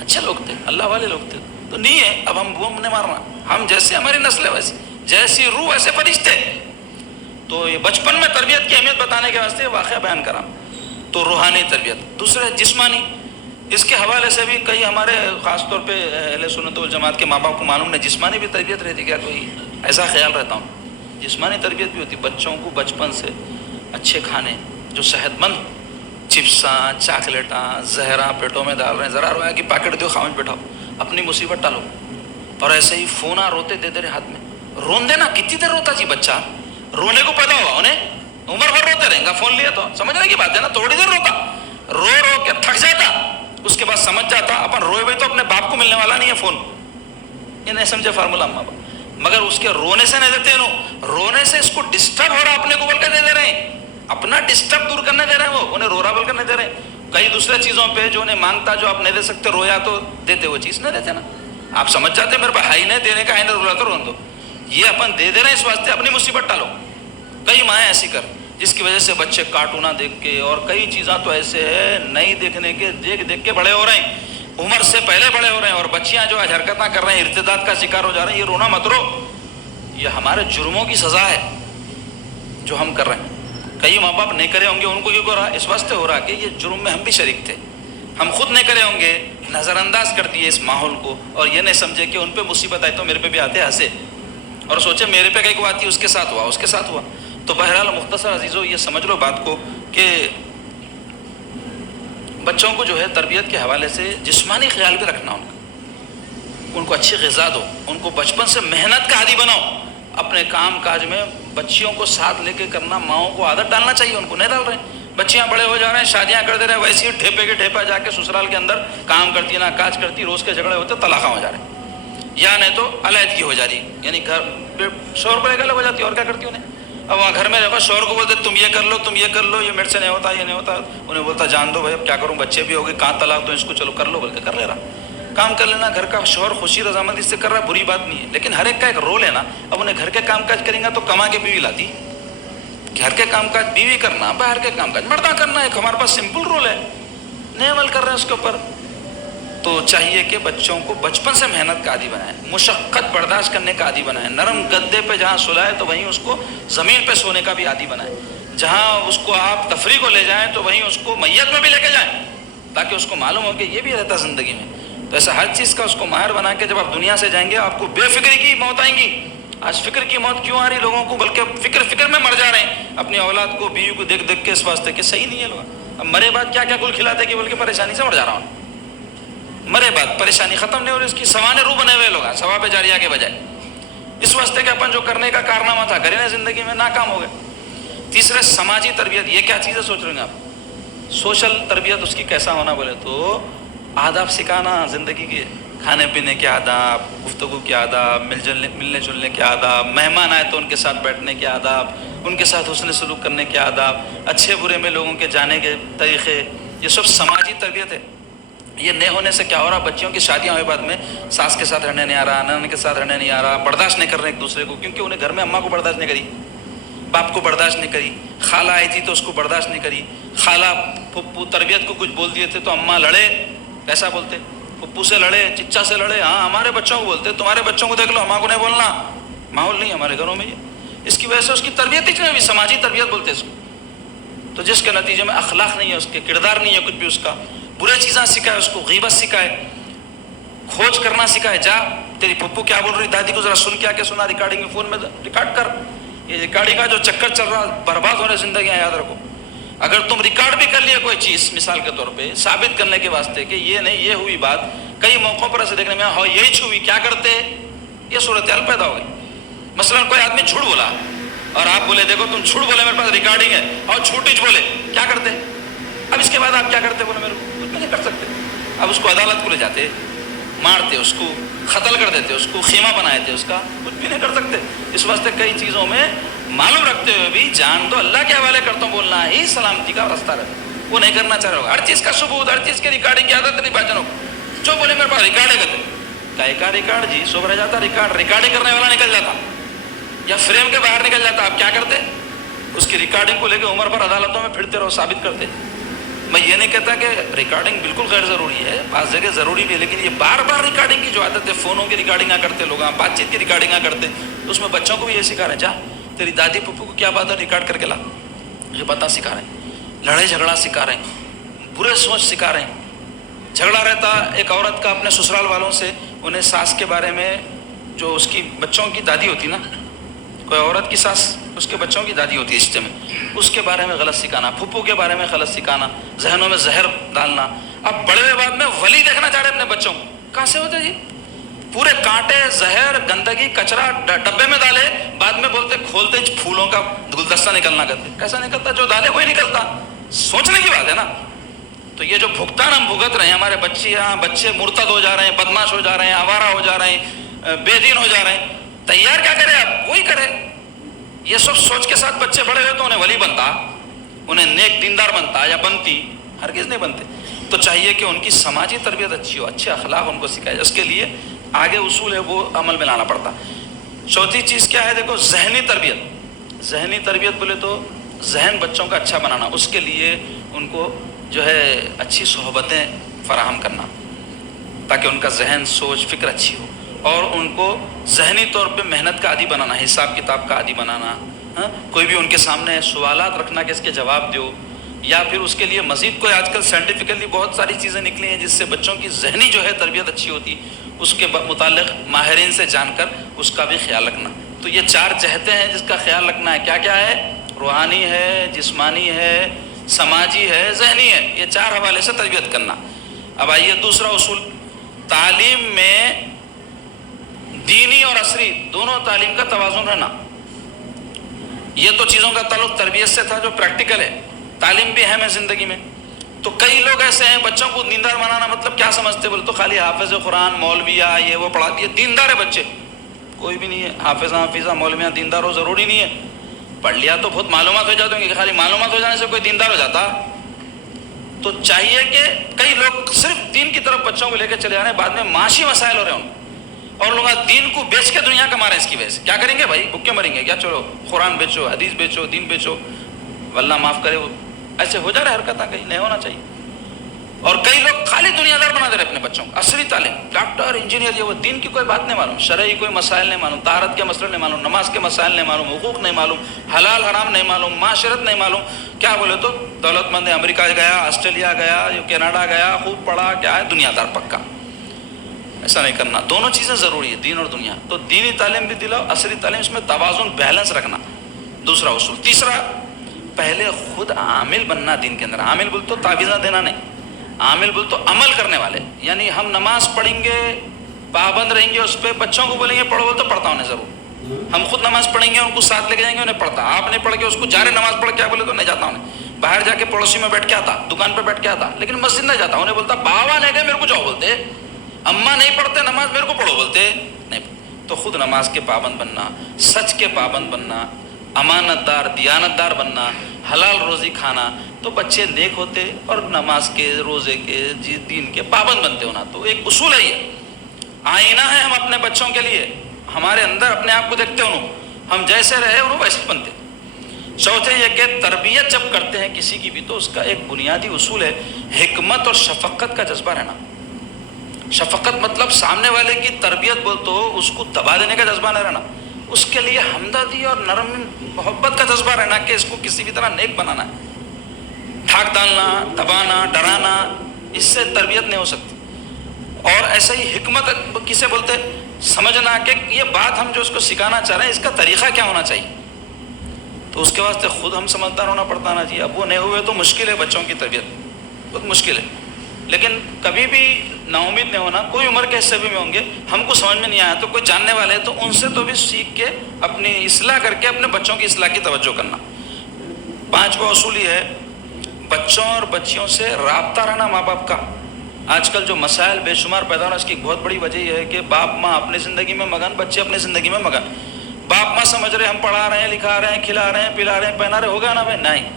اچھے لوگ تھے, اللہ والے لوگ تھے. تو نہیں ہے اب ہم بوم نے مارنا, ہم جیسے ہماری نسلیں ویسی, جیسی روح ویسے فرشتے. تو یہ بچپن میں تربیت کی اہمیت بتانے کے واسطے واقعہ بیان کرا. تو روحانی تربیت. دوسرے جسمانی, اس کے حوالے سے بھی کئی ہمارے خاص طور پہ اہل سنت والجماعت کے ماں باپ کو معلوم ہے جسمانی بھی تربیت رہتی. کیا کوئی ایسا خیال رہتا ہوں جسمانی تربیت بھی ہوتی. بچوں کو بچپن سے اچھے کھانے جو صحت مند, چپساں, چاکلیٹاں, زہرا پیٹوں میں ڈال رہے ہیں, ذرا رویا کہ پیکٹ دو خاموش بیٹھاؤ, اپنی مصیبت ٹالو. اور ایسے ہی فونا روتے دے دے رہے ہاتھ میں, رون دینا. کتنی دیر روتا جی بچہ, رونے کو پیدا ہوا انہیں عمر بھر روتے رہیں گا. فون لیا تو سمجھنے کی بات ہے نا, تھوڑی دیر روتا, رو رو کے تھک جاتا, اس کے بعد سمجھ جاتا اپن روئے بھائی تو اپنے باپ کو ملنے والا نہیں ہے فون. یہ نہیں سمجھے فارمولا اما باپ, مگر اس کے رونے سے نہیں دیتے انہوں, رونے سے اس کو ڈسٹرب ہو رہا اپنے کو بول کے دے دے رہے ہیں, اپنا ڈسٹرب دور کرنے دے رہے ہیں, وہ انہیں رو رہا بول کر نہیں دے رہے ہیں. کئی دوسرے چیزوں پہ جو انہیں مانگتا جو آپ نہیں دے سکتے, رویا تو دیتے, وہ چیز نہیں دیتے نا. آپ سمجھ جاتے میرے پاس ہائی نہیں دینے کا ہے, نہیں رو رہا تو رون دو. یہ اپن دے دے رہے ہیں اس واسطے اپنی مصیبت ٹالو. کئی مائیں ایسی کر جس کی وجہ سے بچے کارٹونہ دیکھ کے, اور کئی چیزاں تو ایسے ہے نہیں دیکھنے کے دیکھ کے بڑے ہو رہے ہیں, عمر سے پہلے بڑے ہو رہے ہیں. اور بچیاں جو آج حرکتیں کر رہے ہیں ارتداد کا شکار ہو جا رہے ہیں. یہ رونا مت رو, یہ ہمارے جرموں کی سزا ہے جو ہم کر رہے ہیں. کئی ماں باپ نہیں کرے ہوں گے, ان کو کیوں ہو رہا, اس واسطے ہو رہا کہ یہ جرم میں ہم بھی شریک تھے. ہم خود نہیں کرے ہوں گے, نظر انداز کر دیے اس ماحول کو, اور یہ نہیں سمجھے کہ ان پہ مصیبت آئی تو میرے پہ بھی آتے ہنسے, اور سوچے میرے پہ کہیں کو آتی اس کے ساتھ ہوا, اس کے ساتھ ہوا. تو بہرحال مختصر عزیزو یہ سمجھ لو بات کو کہ بچوں کو جو ہے تربیت کے حوالے سے جسمانی خیال بھی رکھنا, ان کو اچھی غذا دو, ان کو بچپن سے محنت کا عادی بناؤ. اپنے کام کاج میں بچیوں کو ساتھ لے کے کرنا, ماؤں کو عادت ڈالنا چاہیے, ان کو نہیں ڈال رہے ہیں. بچیاں بڑے ہو جا رہے ہیں, شادیاں کر دے رہے ہیں, ویسے ہی ٹھیپے کے ٹھیپا جا کے سسرال کے اندر کام کرتی نہ کاج کرتی, روز کے جھگڑے ہوتے, طلاقاں ہو جا رہے ہیں, یا نہیں تو علیحدگی ہو جا رہی, یعنی گھر شوہر کو لے کے الگ ہو جاتی ہے. اور کیا کرتی انہیں, اب وہاں گھر میں رہو, شوہر کو بولتے تم یہ کر لو, تم یہ کر لو, یہ میرے سے نہیں ہوتا, یہ نہیں ہوتا. انہیں بولتا جان دو بھائی اب کیا کروں, بچے بھی ہو گئے, کہاں طلاق دو اس کو, چلو کر لو بول کے کر لے رہا. کام کر لینا, گھر کا شوہر خوشی رضامندی سے کر رہا ہے, بری بات نہیں ہے, لیکن ہر ایک کا ایک رول ہے نا. اب انہیں گھر کے کام کاج کریں گا تو کما کے بیوی لاتی, گھر کے کام کاج بیوی کرنا, باہر کے کام کاج مردہ کرنا, ایک ہمارے پاس سمپل رول ہے, نہیں عمل کر رہے ہیں اس کے اوپر. تو چاہیے کہ بچوں کو بچپن سے محنت کا عادی بنائیں, مشقت برداشت کرنے کا عادی بنائیں. نرم گدے پہ جہاں سلائے تو وہیں اس کو زمین پہ سونے کا بھی عادی بنائیں. جہاں اس کو آپ تفریح کو لے جائیں تو وہیں اس کو میت میں بھی لے کے جائیں, تاکہ اس کو معلوم ہو کہ یہ بھی رہتا زندگی میں. تو ایسا ہر چیز کا اس کو ماہر بنا کے جب آپ دنیا سے جائیں گے آپ کو بے فکری کی موت آئیں گی. آج فکر کی موت کیوں آ رہی لوگوں کو, بلکہ فکر میں مر جا رہے ہیں اپنی اولاد کو, بیوی کو دیکھ دیکھ کے, اس واسطے کہ صحیح نہیں ہے لوگ. اب مرے بعد کیا کیا گل کھلاتے کہ بلکہ پریشانی سے مر جا رہا ہوں, مرے بعد پریشانی ختم نہیں ہو رہی, اس کی سوانے روح بنے ہوئے لوگ, ثواب جاریہ کے بجائے. اس واسطے کہ اپن جو کرنے کا کارنامہ تھا کرے نا زندگی میں, ناکام ہو گئے. تیسرے سماجی تربیت, یہ کیا چیز ہے سوچ رہے ہیں آپ, سوشل تربیت اس کی کیسا ہونا بولے تو آداب سکھانا, زندگی کے کھانے پینے کے آداب, گفتگو کے آداب, ملنے جلنے کے آداب, مہمان آئے تو ان کے ساتھ بیٹھنے کے آداب, ان کے ساتھ حسن سلوک کرنے کے آداب, اچھے برے میں لوگوں کے جانے کے طریقے, یہ سب سماجی تربیت ہے. یہ نہیں ہونے سے کیا ہو رہا, بچیوں کی شادیاں ہوئے بعد میں ساس کے ساتھ رہنے نہیں آ رہا, نان کے ساتھ رہنے نہیں آ رہا, برداشت نہیں کر رہے ایک دوسرے کو, کیونکہ انہیں گھر میں اماں کو برداشت نہیں کری, باپ کو برداشت نہیں کری, خالہ آئی تھی تو اس کو برداشت نہیں کری, خالہ پھپھو تربیت کو کچھ بول دیے تھے تو اماں لڑے, کیسا بولتے, پھپھو سے لڑے, چچا سے لڑے. ہاں ہمارے بچوں کو بولتے, تمہارے بچوں کو دیکھ لو, اماں کو نہیں بولنا, ماحول نہیں ہمارے گھروں میں یہ. اس کی وجہ سے اس کی تربیت ہی بھی سماجی تربیت بولتے اس کو. تو جس کے نتیجے میں اخلاق نہیں ہے, اس کے کردار نہیں ہے کچھ بھی, اس کا برے چیزیں سکھائے, اس کو غیبت سکھائے, کھوج کرنا سکھائے. جا تیری پھپھو کیا بول رہی دادی کو ذرا سن کے آ کے سنا, ریکارڈنگ میں فون میں ریکارڈ کر. یہ ریکارڈنگ کا جو چکر چل رہا, برباد ہو رہے زندگیاں, یاد رکھو. اگر تم ریکارڈ بھی کر لیے کوئی چیز مثال کے طور پہ ثابت کرنے کے واسطے کہ یہ نہیں یہ ہوئی بات, کئی موقعوں پر ایسے دیکھنے میں ہو یہی چھوئی, کیا کرتے, یہ صورتحال پیدا ہو گئی. مثلا کوئی آدمی جھوٹ بولا اور آپ بولے دیکھو تم جھوٹ بولے, میرے پاس ریکارڈنگ ہے, اور جھوٹی بولے, کیا کرتے. اب اس کے بعد آپ کیا کرتے, بولے میرے کو کچھ نہیں کر سکتے. اب اس کو عدالت کو لے جاتے, مارتے, اس کو قتل کر دیتے, اس کو خیمہ بنائے تھے, اس کا کچھ بھی نہیں کر سکتے. اس واسطے کئی چیزوں میں معلوم رکھتے ہوئے بھی جان دو, اللہ کے حوالے کرتا ہوں, بولنا ہی سلامتی کا راستہ رہتا, وہ نہیں کرنا چاہ رہا ہوگا. ہر چیز کا ثبوت, ہر چیز کی ریکارڈنگ کی عادت نہیں بھائی جنوں, جو بولے میرے پاس ریکارڈ ہے, کہتے کا ریکارڈ جی سو رہ جاتا, ریکارڈنگ کرنے والا نکل جاتا. یا فریم کے باہر نکل جاتا آپ کیا کرتے؟ اس کی ریکارڈنگ کو لے کے عمر پر عدالتوں میں پھرتے رہو، ثابت کرتے۔ میں یہ نہیں کہتا کہ ریکارڈنگ بالکل غیر ضروری ہے، بعض جگہ ضروری بھی ہے، لیکن یہ بار بار ریکارڈنگ کی جو عادت ہے، فونوں کی ریکارڈنگاں کرتے لوگ، بات چیت کی ریکارڈنگاں کرتے، تو اس میں بچوں کو بھی یہ سکھا رہے ہیں، جا تیری دادی پھپھو کو کیا بات ہے ریکارڈ کر کے لا، یہ بتا سکھا رہے ہیں، لڑائی جھگڑا سکھا رہے ہیں، برے سوچ سکھا رہے ہیں۔ جھگڑا رہتا ایک عورت کا اپنے سسرال والوں سے، انہیں ساس کے بارے میں، جو اس کی بچوں کی دادی ہوتی نا، کوئی عورت کی ساس اس کے بچوں کی دادی ہوتی ہے رشتے میں، اس کے بارے میں غلط سکھانا، پھپھو کے بارے میں غلط سکھانا، ذہنوں میں زہر ڈالنا۔ اب بڑے ہوئے بعد میں ولی دیکھنا چاہ رہے اپنے بچوں کو، کہاں سے ہوتے جی؟ پورے کانٹے، زہر، گندگی، کچرا ڈبے میں ڈالے، بعد میں بولتے کھولتے پھولوں کا گلدستہ نکلنا کرتے۔ کیسا نکلتا؟ جو ڈالے وہی نکلتا۔ سوچنے کی بات ہے نا۔ تو یہ جو بھگتان ہم بھگت رہے ہیں، ہمارے بچے مرتد ہو جا رہے ہیں، بدماش ہو جا رہے ہیں، آوارہ ہو جا رہے ہیں، بے دین ہو جا رہے ہیں، تیار کیا کرے آپ؟ وہی کرے۔ یہ سب سوچ کے ساتھ بچے بڑے ہوئے تو انہیں ولی بنتا، انہیں نیک دیندار بنتا یا بنتی، ہرگز نہیں بنتے۔ تو چاہیے کہ ان کی سماجی تربیت اچھی ہو، اچھے اخلاق ان کو سکھائے، اس کے لیے آگے اصول ہے وہ عمل میں لانا پڑتا۔ چوتھی چیز کیا ہے؟ دیکھو، ذہنی تربیت۔ ذہنی تربیت بولے تو ذہن بچوں کا اچھا بنانا، اس کے لیے ان کو جو ہے اچھی صحبتیں فراہم کرنا، تاکہ ان کا ذہن، سوچ، فکر اچھی ہو، اور ان کو ذہنی طور پہ محنت کا عادی بنانا، حساب کتاب کا عادی بنانا۔ کوئی بھی ان کے سامنے سوالات رکھنا کہ اس کے جواب دو، یا پھر اس کے لیے مزید کوئی آج کل سائنٹیفکلی بہت ساری چیزیں نکلی ہیں جس سے بچوں کی ذہنی جو ہے تربیت اچھی ہوتی، اس کے متعلق ماہرین سے جان کر اس کا بھی خیال رکھنا۔ تو یہ 4 جہتیں ہیں جس کا خیال رکھنا ہے۔ کیا کیا ہے؟ روحانی ہے، جسمانی ہے، سماجی ہے، ذہنی ہے۔ یہ 4 حوالے سے تربیت کرنا۔ اب آئیے دوسرا اصول، تعلیم میں دینی اور عصری دونوں تعلیم کا توازن رہنا۔ یہ تو چیزوں کا تعلق تربیت سے تھا جو پریکٹیکل ہے، تعلیم بھی اہم ہے زندگی میں۔ تو کئی لوگ ایسے ہیں، بچوں کو دیندار بنانا مطلب کیا سمجھتے بولے تو خالی حافظ قرآن، مولویہ، یہ وہ پڑھا دیے، دیندار ہے بچے؟ کوئی بھی نہیں ہے۔ حافظہ مولویہ دیندار ہو ضروری نہیں ہے، پڑھ لیا تو بہت معلومات ہو جاتے ہیں کہ خالی معلومات ہو جانے سے کوئی دیندار ہو جاتا؟ تو چاہیے کہ کئی لوگ صرف دین کی طرف بچوں کو لے کے چلے جا رہے ہیں، بعد میں معاشی مسائل ہو رہے ہیں، اور لوگ دین کو بیچ کے دنیا کما رہے ہیں۔ اس کی وجہ سے کیا کریں گے بھائی؟ بھوکے مریں گے کیا؟ چلو قرآن بیچو، حدیث بیچو، دین بیچو، اللہ معاف کرے، وہ ایسے ہو جا رہے حرکتیں، کہیں نہیں ہونا چاہیے۔ اور کئی لوگ خالی دنیا دار بنا دے رہے اپنے بچوں کو، عصری تعلیم، ڈاکٹر، انجینئر، یہ وہ، دین کی کوئی بات نہیں معلوم، شرعی کوئی مسائل نہیں معلوم، طہارت کے مسئلے نہیں معلوم، نماز کے مسائل نہیں معلوم، حقوق نہیں معلوم، حلال حرام نہیں معلوم، معاشرت نہیں معلوم۔ کیا بولے تو دولت مند ہے، امریکہ گیا، آسٹریلیا گیا، کینیڈا گیا، خوب پڑھا، کیا ہے دنیا دار پکا۔ ایسا نہیں کرنا، دونوں چیزیں ضروری ہے، دین اور دنیا۔ تو دینی تعلیم بھی دلاؤ، عصری تعلیم، اس میں توازن، بیلنس رکھنا، دوسرا اصول۔ تیسرا، پہلے خود عامل بننا دین کے اندر۔ عامل بول تو تعویذہ دینا نہیں، عامل بول تو عمل کرنے والے، یعنی ہم نماز پڑھیں گے، پابند رہیں گے اس پہ، بچوں کو بولیں گے پڑھو تو پڑھتا انہیں ضرور۔ ہم خود نماز پڑھیں گے، ان کو ساتھ لے کے جائیں گے، انہیں پڑھتا۔ آپ نے پڑھ کے اس کو جا رہے نماز پڑھ کیا بولے تو نہیں جاتا انہیں، باہر جا کے پڑوسی میں بیٹھ کے آتا، دکان پہ بیٹھ کے آتا، لیکن مسجد نہیں جاتا۔ انہیں بولتا بابا نہیں گئے میرے کو جاؤ بولتے، اماں نہیں پڑھتے نماز میرے کو پڑھو بولتے نہیں۔ تو خود نماز کے پابند بننا، سچ کے پابند بننا، امانت دار، دیانت دار بننا، حلال روزی کھانا، تو بچے نیک ہوتے اور نماز کے، روزے کے، دین کے پابند بنتے ہونا۔ تو ایک اصول ہے، یہ آئینہ ہے ہم اپنے بچوں کے لیے، ہمارے اندر اپنے آپ کو دیکھتے انہوں، ہم جیسے رہے انہوں ویسے بنتے۔ چوتھے یہ کہ تربیت جب کرتے ہیں کسی کی بھی تو اس کا ایک بنیادی اصول ہے حکمت اور شفقت کا جذبہ رہنا۔ شفقت مطلب سامنے والے کی تربیت بول تو اس کو دبا دینے کا جذبہ نہ رہنا، اس کے لیے ہمدردی اور نرم محبت کا جذبہ رہنا کہ اس کو کسی بھی طرح نیک بنانا ہے۔ ٹھاک ڈالنا، دبانا، ڈرانا، اس سے تربیت نہیں ہو سکتی۔ اور ایسے ہی حکمت کسے بولتے؟ سمجھنا کہ یہ بات ہم جو اس کو سکھانا چاہ رہے ہیں اس کا طریقہ کیا ہونا چاہیے، تو اس کے واسطے خود ہم سمجھدار ہونا پڑتا نا جی۔ اب وہ نہیں ہوئے تو مشکل ہے، بچوں کی تربیت بہت مشکل ہے۔ لیکن کبھی بھی نا امید نہیں ہونا، کوئی عمر کے حصے بھی میں ہوں گے، ہم کو سمجھ میں نہیں آیا تو کوئی جاننے والے تو ان سے تو بھی سیکھ کے اپنی اصلاح کر کے اپنے بچوں کی اصلاح کی توجہ کرنا۔ پانچواں اصول یہ ہے بچوں اور بچیوں سے رابطہ رہنا ماں باپ کا۔ آج کل جو مسائل بے شمار پیدا ہونا اس کی بہت بڑی وجہ یہ ہے کہ باپ ماں اپنی زندگی میں مگن، بچے اپنی زندگی میں مگن۔ باپ ماں سمجھ رہے ہم پڑھا رہے ہیں، لکھا رہے ہیں، کھلا رہے ہیں، پلا رہے ہیں، پہنا رہے، ہوگا نا بھائی؟ نہیں،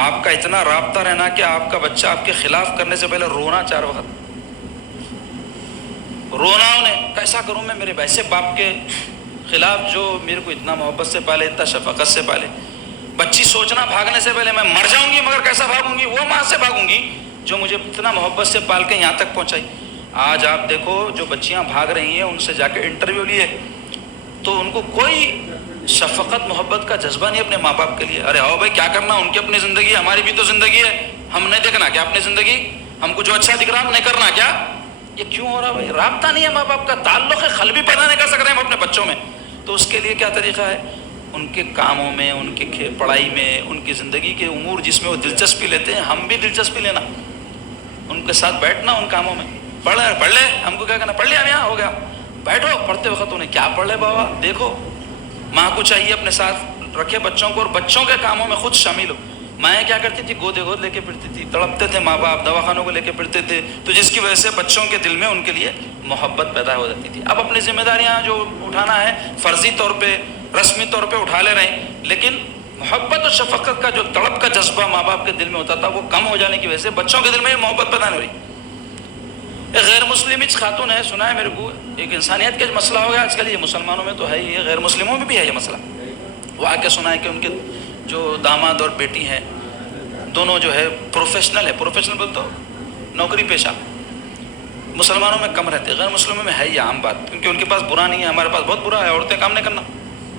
آپ کا اتنا رابطہ رہنا کہ آپ کا بچہ آپ کے خلاف کرنے سے پہلے رونا 4 وقت، رونا انہیں کیسا کروں میں میرے ویسے باپ کے خلاف جو میرے کو اتنا محبت سے پالے، اتنا شفقت سے پالے. بچی سوچنا بھاگنے سے پہلے میں مر جاؤں گی مگر کیسا بھاگوں گی، وہ ماں سے بھاگوں گی جو مجھے اتنا محبت سے پال کے یہاں تک پہنچائی. آج آپ دیکھو جو بچیاں بھاگ رہی ہیں، ان سے جا کے انٹرویو لیے تو ان کو کوئی شفقت محبت کا جذبہ نہیں اپنے ماں باپ کے لیے. ارے آؤ بھائی کیا کرنا، ان کی اپنی زندگی ہے، ہماری بھی تو زندگی ہے، ہم نہیں دیکھنا کیا اپنی زندگی، ہم کو جو اچھا دکھ رہا ہم نہیں کرنا کیا؟ یہ کیوں ہو رہا بھائی؟ رابطہ نہیں ہے ماں باپ کا، تعلق ہے، خلبی پیدا نہیں کر سک رہے ہم اپنے بچوں میں. تو اس کے لیے کیا طریقہ ہے؟ ان کے کاموں میں، ان کے پڑھائی میں، ان کی زندگی کے امور جس میں وہ دلچسپی لیتے ہیں، ہم بھی دلچسپی لینا، ان کے ساتھ بیٹھنا ان کاموں میں. پڑھ لے، ہم کو کیا کرنا، پڑھ لیا میاں ہو گیا، بیٹھو. پڑھتے وقت انہیں کیا پڑھ لے بابا، دیکھو ماں کو چاہیے اپنے ساتھ رکھے بچوں کو اور بچوں کے کاموں میں خود شامل ہو. مائیں کیا کرتی تھی، گود لے کے پھرتی تھی، تڑپتے تھے ماں باپ، دواخانوں کو لے کے پھرتے تھے، تو جس کی وجہ سے بچوں کے دل میں ان کے لیے محبت پیدا ہو جاتی تھی. اب اپنی ذمہ داریاں جو اٹھانا ہے فرضی طور پہ، رسمی طور پہ اٹھا لے رہے ہیں، لیکن محبت اور شفقت کا جو تڑپ کا جذبہ ماں باپ کے دل میں ہوتا تھا وہ کم ہو جانے کی وجہ سے بچوں کے دل میں محبت پیدا نہیں ہو رہی. ایک غیر مسلم خاتون ہے، سنا ہے میرے کو، ایک انسانیت کا مسئلہ ہو گیا آج کل. یہ مسلمانوں میں تو ہے ہی، غیر مسلموں میں بھی ہے یہ مسئلہ. وہ آ کے سنا ہے کہ ان کے جو داماد اور بیٹی ہیں دونوں جو ہے پروفیشنل ہے، پروفیشنل بول تو نوکری پیشہ، مسلمانوں میں کم رہتے، غیر مسلموں میں ہے یہ عام بات، کیونکہ ان کے پاس برا نہیں ہے. ہمارے پاس بہت برا ہے، عورتیں کام نہیں کرنا،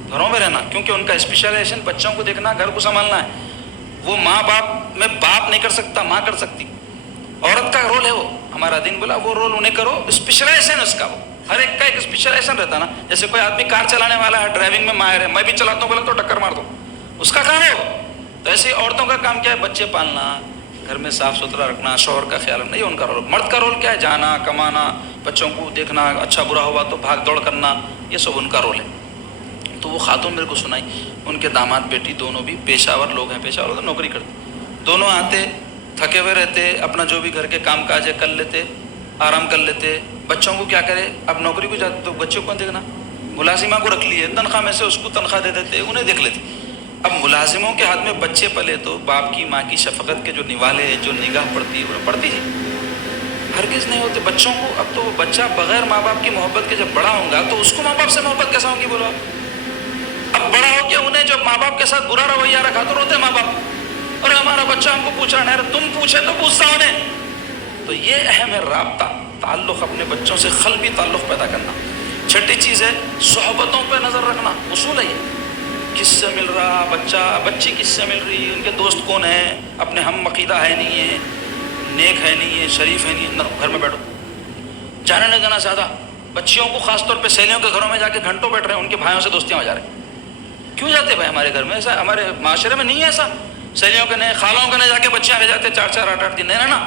گھروں میں رہنا، کیونکہ ان کا اسپیشلائزیشن بچوں کو دیکھنا، گھر کو سنبھالنا ہے. وہ ماں باپ میں باپ نہیں کر سکتا، ماں کر سکتی. عورت کا رول ہے وہ، ہمارا دین بولا وہ رول انہیں کرو، اسپیشلائزیشن اس کا، وہ ہر ایک کا ایک اسپیشلائزیشن رہتا نا. جیسے کوئی آدمی کار چلانے والا ہے، ڈرائیونگ میں ماہر ہے، میں بھی چلاتا ہوں بولا تو ٹکر مار دو، اس کا کام ہے وہ. تو ایسے عورتوں کا کام کیا ہے، بچے پالنا، گھر میں صاف ستھرا رکھنا، شوہر کا خیال رکھنا، یہ ان کا رول. مرد کا رول کیا ہے، جانا، کمانا، بچوں کو دیکھنا، اچھا برا ہوا تو بھاگ دوڑ کرنا، یہ سب ان کا رول ہے. تو وہ خاتون میرے کو سنائی، ان کے داماد بیٹی دونوں بھی پیشہ ور لوگ ہیں، پیشہ ور تو نوکری کرتے، دونوں آتے تھکے ہوئے رہتے، اپنا جو بھی گھر کے کام کاج ہے کر لیتے، آرام کر لیتے. بچوں کو کیا کرے، اب نوکری کو جاتے تو بچوں کو دیکھنا، ملازمہ کو رکھ لیے، تنخواہ میں سے اس کو تنخواہ دے دیتے، انہیں دیکھ لیتے. اب ملازموں کے ہاتھ میں بچے پلے تو باپ کی ماں کی شفقت کے جو نوالے، جو نگاہ پڑتی ہے وہ پڑتی ہے، ہرگز نہیں ہوتے بچوں کو. اب تو بچہ بغیر ماں باپ کی محبت کے جب بڑا ہوگا تو اس کو ماں باپ سے محبت کیسا ہوگی بولو. اب بڑا ہو کے انہیں جب ماں باپ کے ساتھ برا رویہ رکھا تو روتے ماں باپ، اور ہمارا بچہ ہم کو پوچھ رہا ہے، تم پوچھے تو پوچھتا انہیں. تو یہ اہم ہے رابطہ، تعلق، اپنے بچوں سے قلبی تعلق پیدا کرنا. چھٹی چیز ہے صحبتوں پہ نظر رکھنا. اصول ہے یہ، کس سے مل رہا بچہ، بچی کس سے مل رہی، ان کے دوست کون ہیں، اپنے ہم عقیدہ ہے نہیں ہے، نیک ہے نہیں ہے، شریف ہے نہیں ہے، گھر میں بیٹھو. جانے نہیں دینا زیادہ. بچیوں کو خاص طور پہ سہیلیوں کے گھروں میں جا کے گھنٹوں بیٹھ رہے ہیں، ان کے بھائیوں سے دوستیاں ہو جا رہے ہیں. کیوں جاتے بھائی ہمارے گھر میں؟ ایسا ہمارے معاشرے میں نہیں ہے ایسا. سہیلیوں کے نہیں، خالوں کے نہیں جا کے بچیاں لے جاتے 4-4 8-8 دن. نہیں رہنا،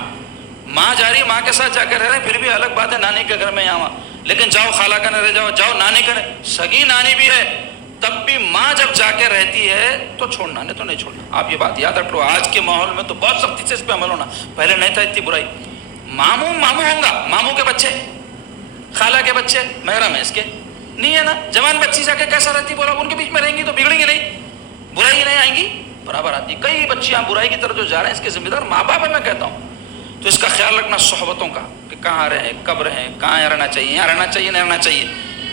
ماں جا رہی ہے، ماں کے ساتھ جا کے رہ رہے ہیں، پھر بھی الگ بات ہے نانی کے گھر میں یہاں، لیکن جاؤ خالہ کا نہ رہ جاؤ، جاؤ نانی کا، سگی نانی بھی ہے تب بھی ماں جب جا کے رہتی ہے تو چھوڑنا، نہیں تو نہیں چھوڑنا. آپ یہ بات یاد رکھ لو. آج کے ماحول میں تو بہت سختی سے اس پہ عمل ہونا، پہلے نہیں تھا اتنی برائی. ماموں ہوں گا، ماموں کے بچے، خالہ کے بچے محرم ہے اس کے نہیں ہے نا. جوان بچی جا کے کیسا رہتی بولا، ان کے بیچ میں رہیں گی تو بگڑیں گی نہیں، برائی نہیں آئیں گی، برابر آتی. کئی بچیاں برائی کی طرف جو جا رہے ہیں اس کے ذمہ دار ماں باپ ہے، میں کہتا ہوں. تو اس کا خیال رکھنا صحبتوں کا، کہ کہاں رہیں، کب رہیں، کہاں رہنا چاہیے، یہاں رہنا چاہیے نہیں رہنا چاہیے.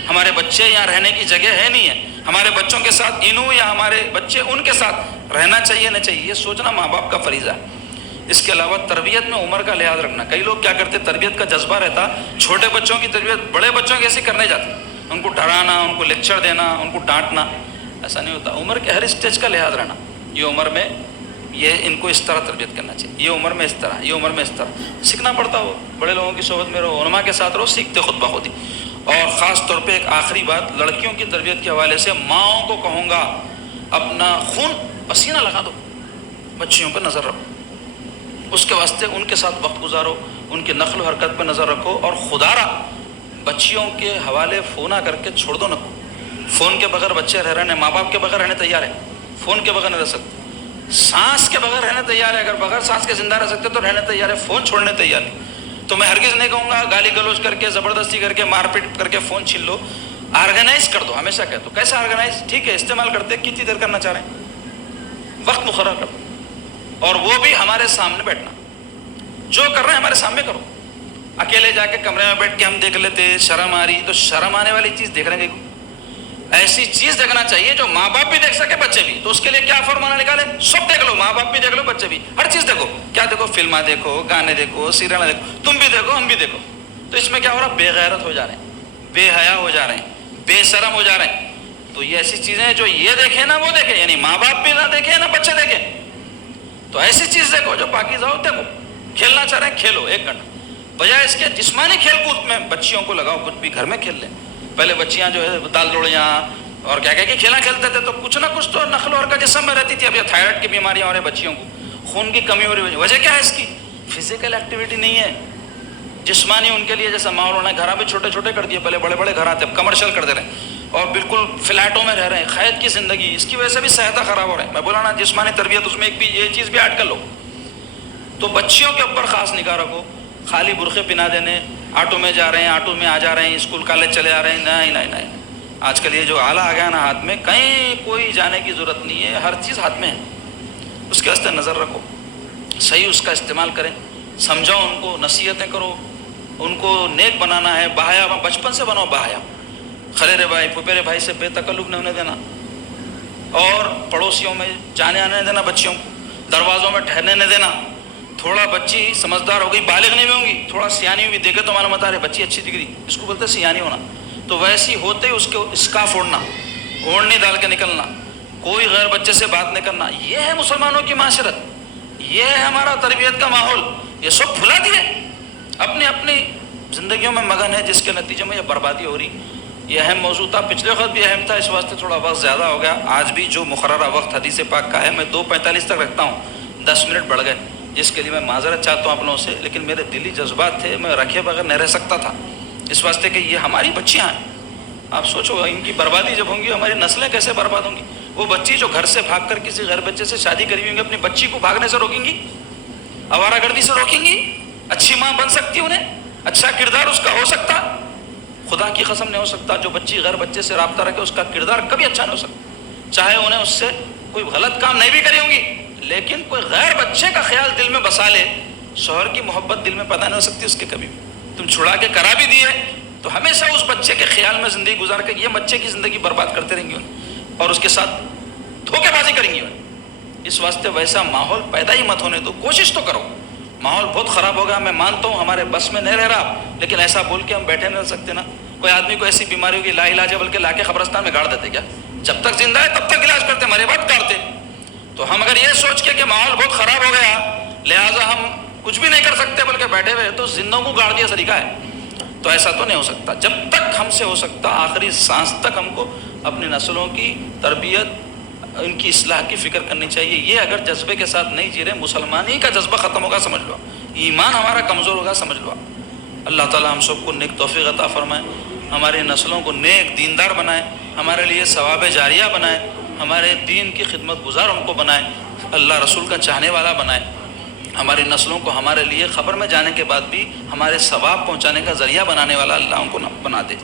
ہمارے بچے یہاں رہنے کی جگہ ہے نہیں ہے، ہمارے بچوں کے ساتھ انہوں یا ہمارے بچے ان کے ساتھ رہنا چاہیے نہ چاہیے، یہ سوچنا ماں باپ کا فریضہ ہے. اس کے علاوہ تربیت میں عمر کا لحاظ رکھنا. کئی لوگ کیا کرتے، تربیت کا جذبہ رہتا، چھوٹے بچوں کی تربیت بڑے بچوں کی ایسی کرنے جاتے، ان کو ڈرانا، ان کو لیکچر دینا، ان کو ڈانٹنا. ایسا نہیں ہوتا. عمر کے ہر اسٹیج کا لحاظ رہنا. یہ عمر میں یہ ان کو اس طرح تربیت کرنا چاہیے، یہ عمر میں اس طرح، یہ عمر میں اس طرح. سیکھنا پڑتا ہو، بڑے لوگوں کی صحبت میں رہو، علماء کے ساتھ رہو، سیکھتے خود بخود ہی. اور خاص طور پہ ایک آخری بات، لڑکیوں کی تربیت کے حوالے سے ماؤں کو کہوں گا، اپنا خون پسینہ لگا دو، بچیوں پر نظر رکھو، اس کے واسطے ان کے ساتھ وقت گزارو، ان کی نقل و حرکت پر نظر رکھو. اور خدا را بچیوں کے حوالے فون کر کے چھوڑ دو نہ. فون کے بغیر بچے رہ رہے ہیں، ماں باپ کے بغیر رہنے تیار ہے، فون کے بغیر نہیں رہ سکتے. سانس کے بغیر رہنے تیار ہے، اگر بغیر سانس کے زندہ رہ سکتے تو رہنے تیار ہے، فون چھوڑنے تیار نہیں. تو میں ہرگز نہیں کہوں گا گالی گلوچ کر کے، زبردستی کر کے، مار پیٹ کر کے فون چھین لو. آرگنائز کر دو. ہمیشہ کہتا ہوں کیسا آرگنائز، ٹھیک ہے استعمال کرتے، کتنی دیر کرنا چاہ رہے ہیں، وقت مقرر کر دو، اور وہ بھی ہمارے سامنے بیٹھنا. جو کر رہے ہیں ہمارے سامنے کرو. اکیلے جا کے کمرے میں بیٹھ کے ہم دیکھ لیتے، شرم آ رہی، تو شرم آنے والی چیز دیکھ رہے ہیں. ایسی چیز دیکھنا چاہیے جو ماں باپ بھی دیکھ سکے بچے بھی. تو اس کے لیے کیا فارمولا نکالے؟ سب دیکھ لو، ماں باپ بھی دیکھ لو، بچے بھی، ہر چیز دیکھو. کیا دیکھو؟ فلمیں دیکھو، گانے دیکھو، سیریل دیکھو، تم بھی دیکھو ہم بھی دیکھو. تو اس میں کیا ہو رہا ہے؟ بے غیرت ہو جا رہے ہیں، بے حیا ہو جا رہے ہیں، بے شرم ہو جا رہے ہیں. تو یہ ایسی چیزیں ہیں جو یہ دیکھیں نہ وہ دیکھیں، یعنی ماں باپ بھی نہ دیکھیں نہ بچے دیکھیں. تو ایسی چیز دیکھو جو پاکیزہ ہو. دیکھو کھیلنا چاہ رہے ہیں کھیلو 1 گھنٹہ، بجائے اس کے جسمانی کھیل کود میں بچیوں کو لگاؤ، کچھ بھی گھر میں کھیل لیں. پہلے بچیاں جو ہے دال دوڑیاں اور کیا کہ کھیلا کھیلتے تھے تو کچھ نہ کچھ تو نقل و حرکت جسم میں رہتی تھی. اب یہ تھائرائڈ کی بیماریاں ہو رہی ہیں بچیوں کو، خون کی کمی ہو رہی ہے. وجہ کیا ہے اس کی؟ فزیکل ایکٹیویٹی نہیں ہے، جسمانی ان کے لیے جیسا ماحول ہونا ہے. گھر بھی چھوٹے چھوٹے کر دیے، پہلے بڑے بڑے گھر آتے، اب کمرشل کر دے رہے ہیں اور بالکل فلیٹوں میں رہ رہے ہیں. قید کی زندگی، اس کی وجہ سے بھی صحت خراب ہو رہے ہیں. میں بولا نا جسمانی تربیت، اس میں ایک بھی یہ چیز بھی ایڈ کر لو. تو بچیوں کے اوپر خاص نگاہ رکھو. خالی برقعے پہنا دینے، آٹو میں جا رہے ہیں، آٹو میں آ جا رہے ہیں، اسکول کالج چلے آ رہے ہیں، نہیں نہیں نہیں. آج کل یہ جو آلہ آ گیا نا ہاتھ میں، کہیں کوئی جانے کی ضرورت نہیں ہے، ہر چیز ہاتھ میں ہے. اس کے واسطے نظر رکھو، صحیح اس کا استعمال کریں. سمجھاؤ ان کو، نصیحتیں کرو، ان کو نیک بنانا ہے. بحیا بچپن سے بناؤ، بحیا. خلیرے بھائی پھپھیرے بھائی سے بے تکلف نہیں ہونے دینا، اور پڑوسیوں میں جانے آنے دینا بچیوں کو، دروازوں میں ٹھہرنے نہیں دینا. تھوڑا بچی سمجھدار ہو گئی، بالغ نہیں ہوں گی، تھوڑا سیانی ہوئی، دیکھے تو معلوم ہوتا ہے بچی اچھی دکھ رہی، اس کو بولتے ہیں سیانی ہونا. تو ویسی ہوتے ہی اس کو اسکارف اوڑھنا، اوڑھنی ڈال کے نکلنا، کوئی غیر بچے سے بات نہیں کرنا. یہ ہے مسلمانوں کی معاشرت، یہ ہے ہمارا تربیت کا ماحول. یہ سب بھلا دیے، اپنی اپنی زندگیوں میں مگن ہے، جس کے نتیجے میں یہ بربادی ہو رہی. یہ اہم موضوع تھا، پچھلے وقت بھی اہم تھا، اس واسطے تھوڑا وقت زیادہ ہو گیا. آج بھی جو مقررہ وقت حدیث پاک کا ہے، میں 2:45 تک رکھتا ہوں، 10 منٹ بڑھ گئے، جس کے لیے میں معذرت چاہتا ہوں آپ لوگوں سے. لیکن میرے دلی جذبات تھے، میں رکھے بغیر نہیں رہ سکتا تھا، اس واسطے کہ یہ ہماری بچیاں ہیں. آپ سوچو ان کی بربادی جب ہوں گی، ہماری نسلیں کیسے برباد ہوں گی. وہ بچی جو گھر سے بھاگ کر کسی غیر بچے سے شادی کری ہوئی، اپنی بچی کو بھاگنے سے روکیں گی، آوارہ گردی سے روکیں گی؟ اچھی ماں بن سکتی انہیں؟ اچھا کردار اس کا ہو سکتا؟ خدا کی قسم نہیں ہو سکتا. جو بچی غیر بچے سے رابطہ رکھے اس کا کردار کبھی اچھا نہیں ہو سکتا، چاہے انہیں اس سے کوئی غلط کام نہیں بھی کری ہوں گی. لیکن کوئی غیر بچے کا خیال دل میں بسا لے، شوہر کی محبت دل میں پیدا نہیں ہو سکتی اس کے کبھی بھی. تم چھڑا کے کرا بھی دیے تو ہمیشہ اس بچے کے خیال میں زندگی گزار کے یہ بچے کی زندگی برباد کرتے رہیں گے اور اس کے ساتھ دھوکے بازی کریں گے. اس واسطے ویسا ماحول پیدا ہی مت ہونے دو. کوشش تو کرو. ماحول بہت خراب ہوگا، میں مانتا ہوں ہمارے بس میں نہیں رہ رہا، لیکن ایسا بول کے ہم بیٹھے نہیں رہ سکتے نا. کوئی آدمی کو ایسی بیماری ہوگی، لا علاج ہے، بلکہ لا کے قبرستان میں گاڑ دیتے. کیا جب تک زندہ ہے تب تک علاج کرتے، مرے بعد گاڑتے. تو ہم اگر یہ سوچ کے کہ ماحول بہت خراب ہو گیا لہٰذا ہم کچھ بھی نہیں کر سکتے بلکہ بیٹھے ہوئے، تو زندوں کو گاڑ دیا طریقہ ہے. تو ایسا تو نہیں ہو سکتا. جب تک ہم سے ہو سکتا آخری سانس تک ہم کو اپنی نسلوں کی تربیت، ان کی اصلاح کی فکر کرنی چاہیے. یہ اگر جذبے کے ساتھ نہیں جی رہے، مسلمانی کا جذبہ ختم ہوگا سمجھ لو، ایمان ہمارا کمزور ہوگا سمجھ لو. اللہ تعالی ہم سب کو نیک توفیق عطا فرمائے، ہماری نسلوں کو نیک دیندار بنائے، ہمارے لیے ثواب جاریہ بنائے، ہمارے دین کی خدمت گزار ان کو بنائے، اللہ رسول کا چاہنے والا بنائے. ہماری نسلوں کو ہمارے لیے خبر میں جانے کے بعد بھی ہمارے ثواب پہنچانے کا ذریعہ بنانے والا اللہ ان کو بنا دے.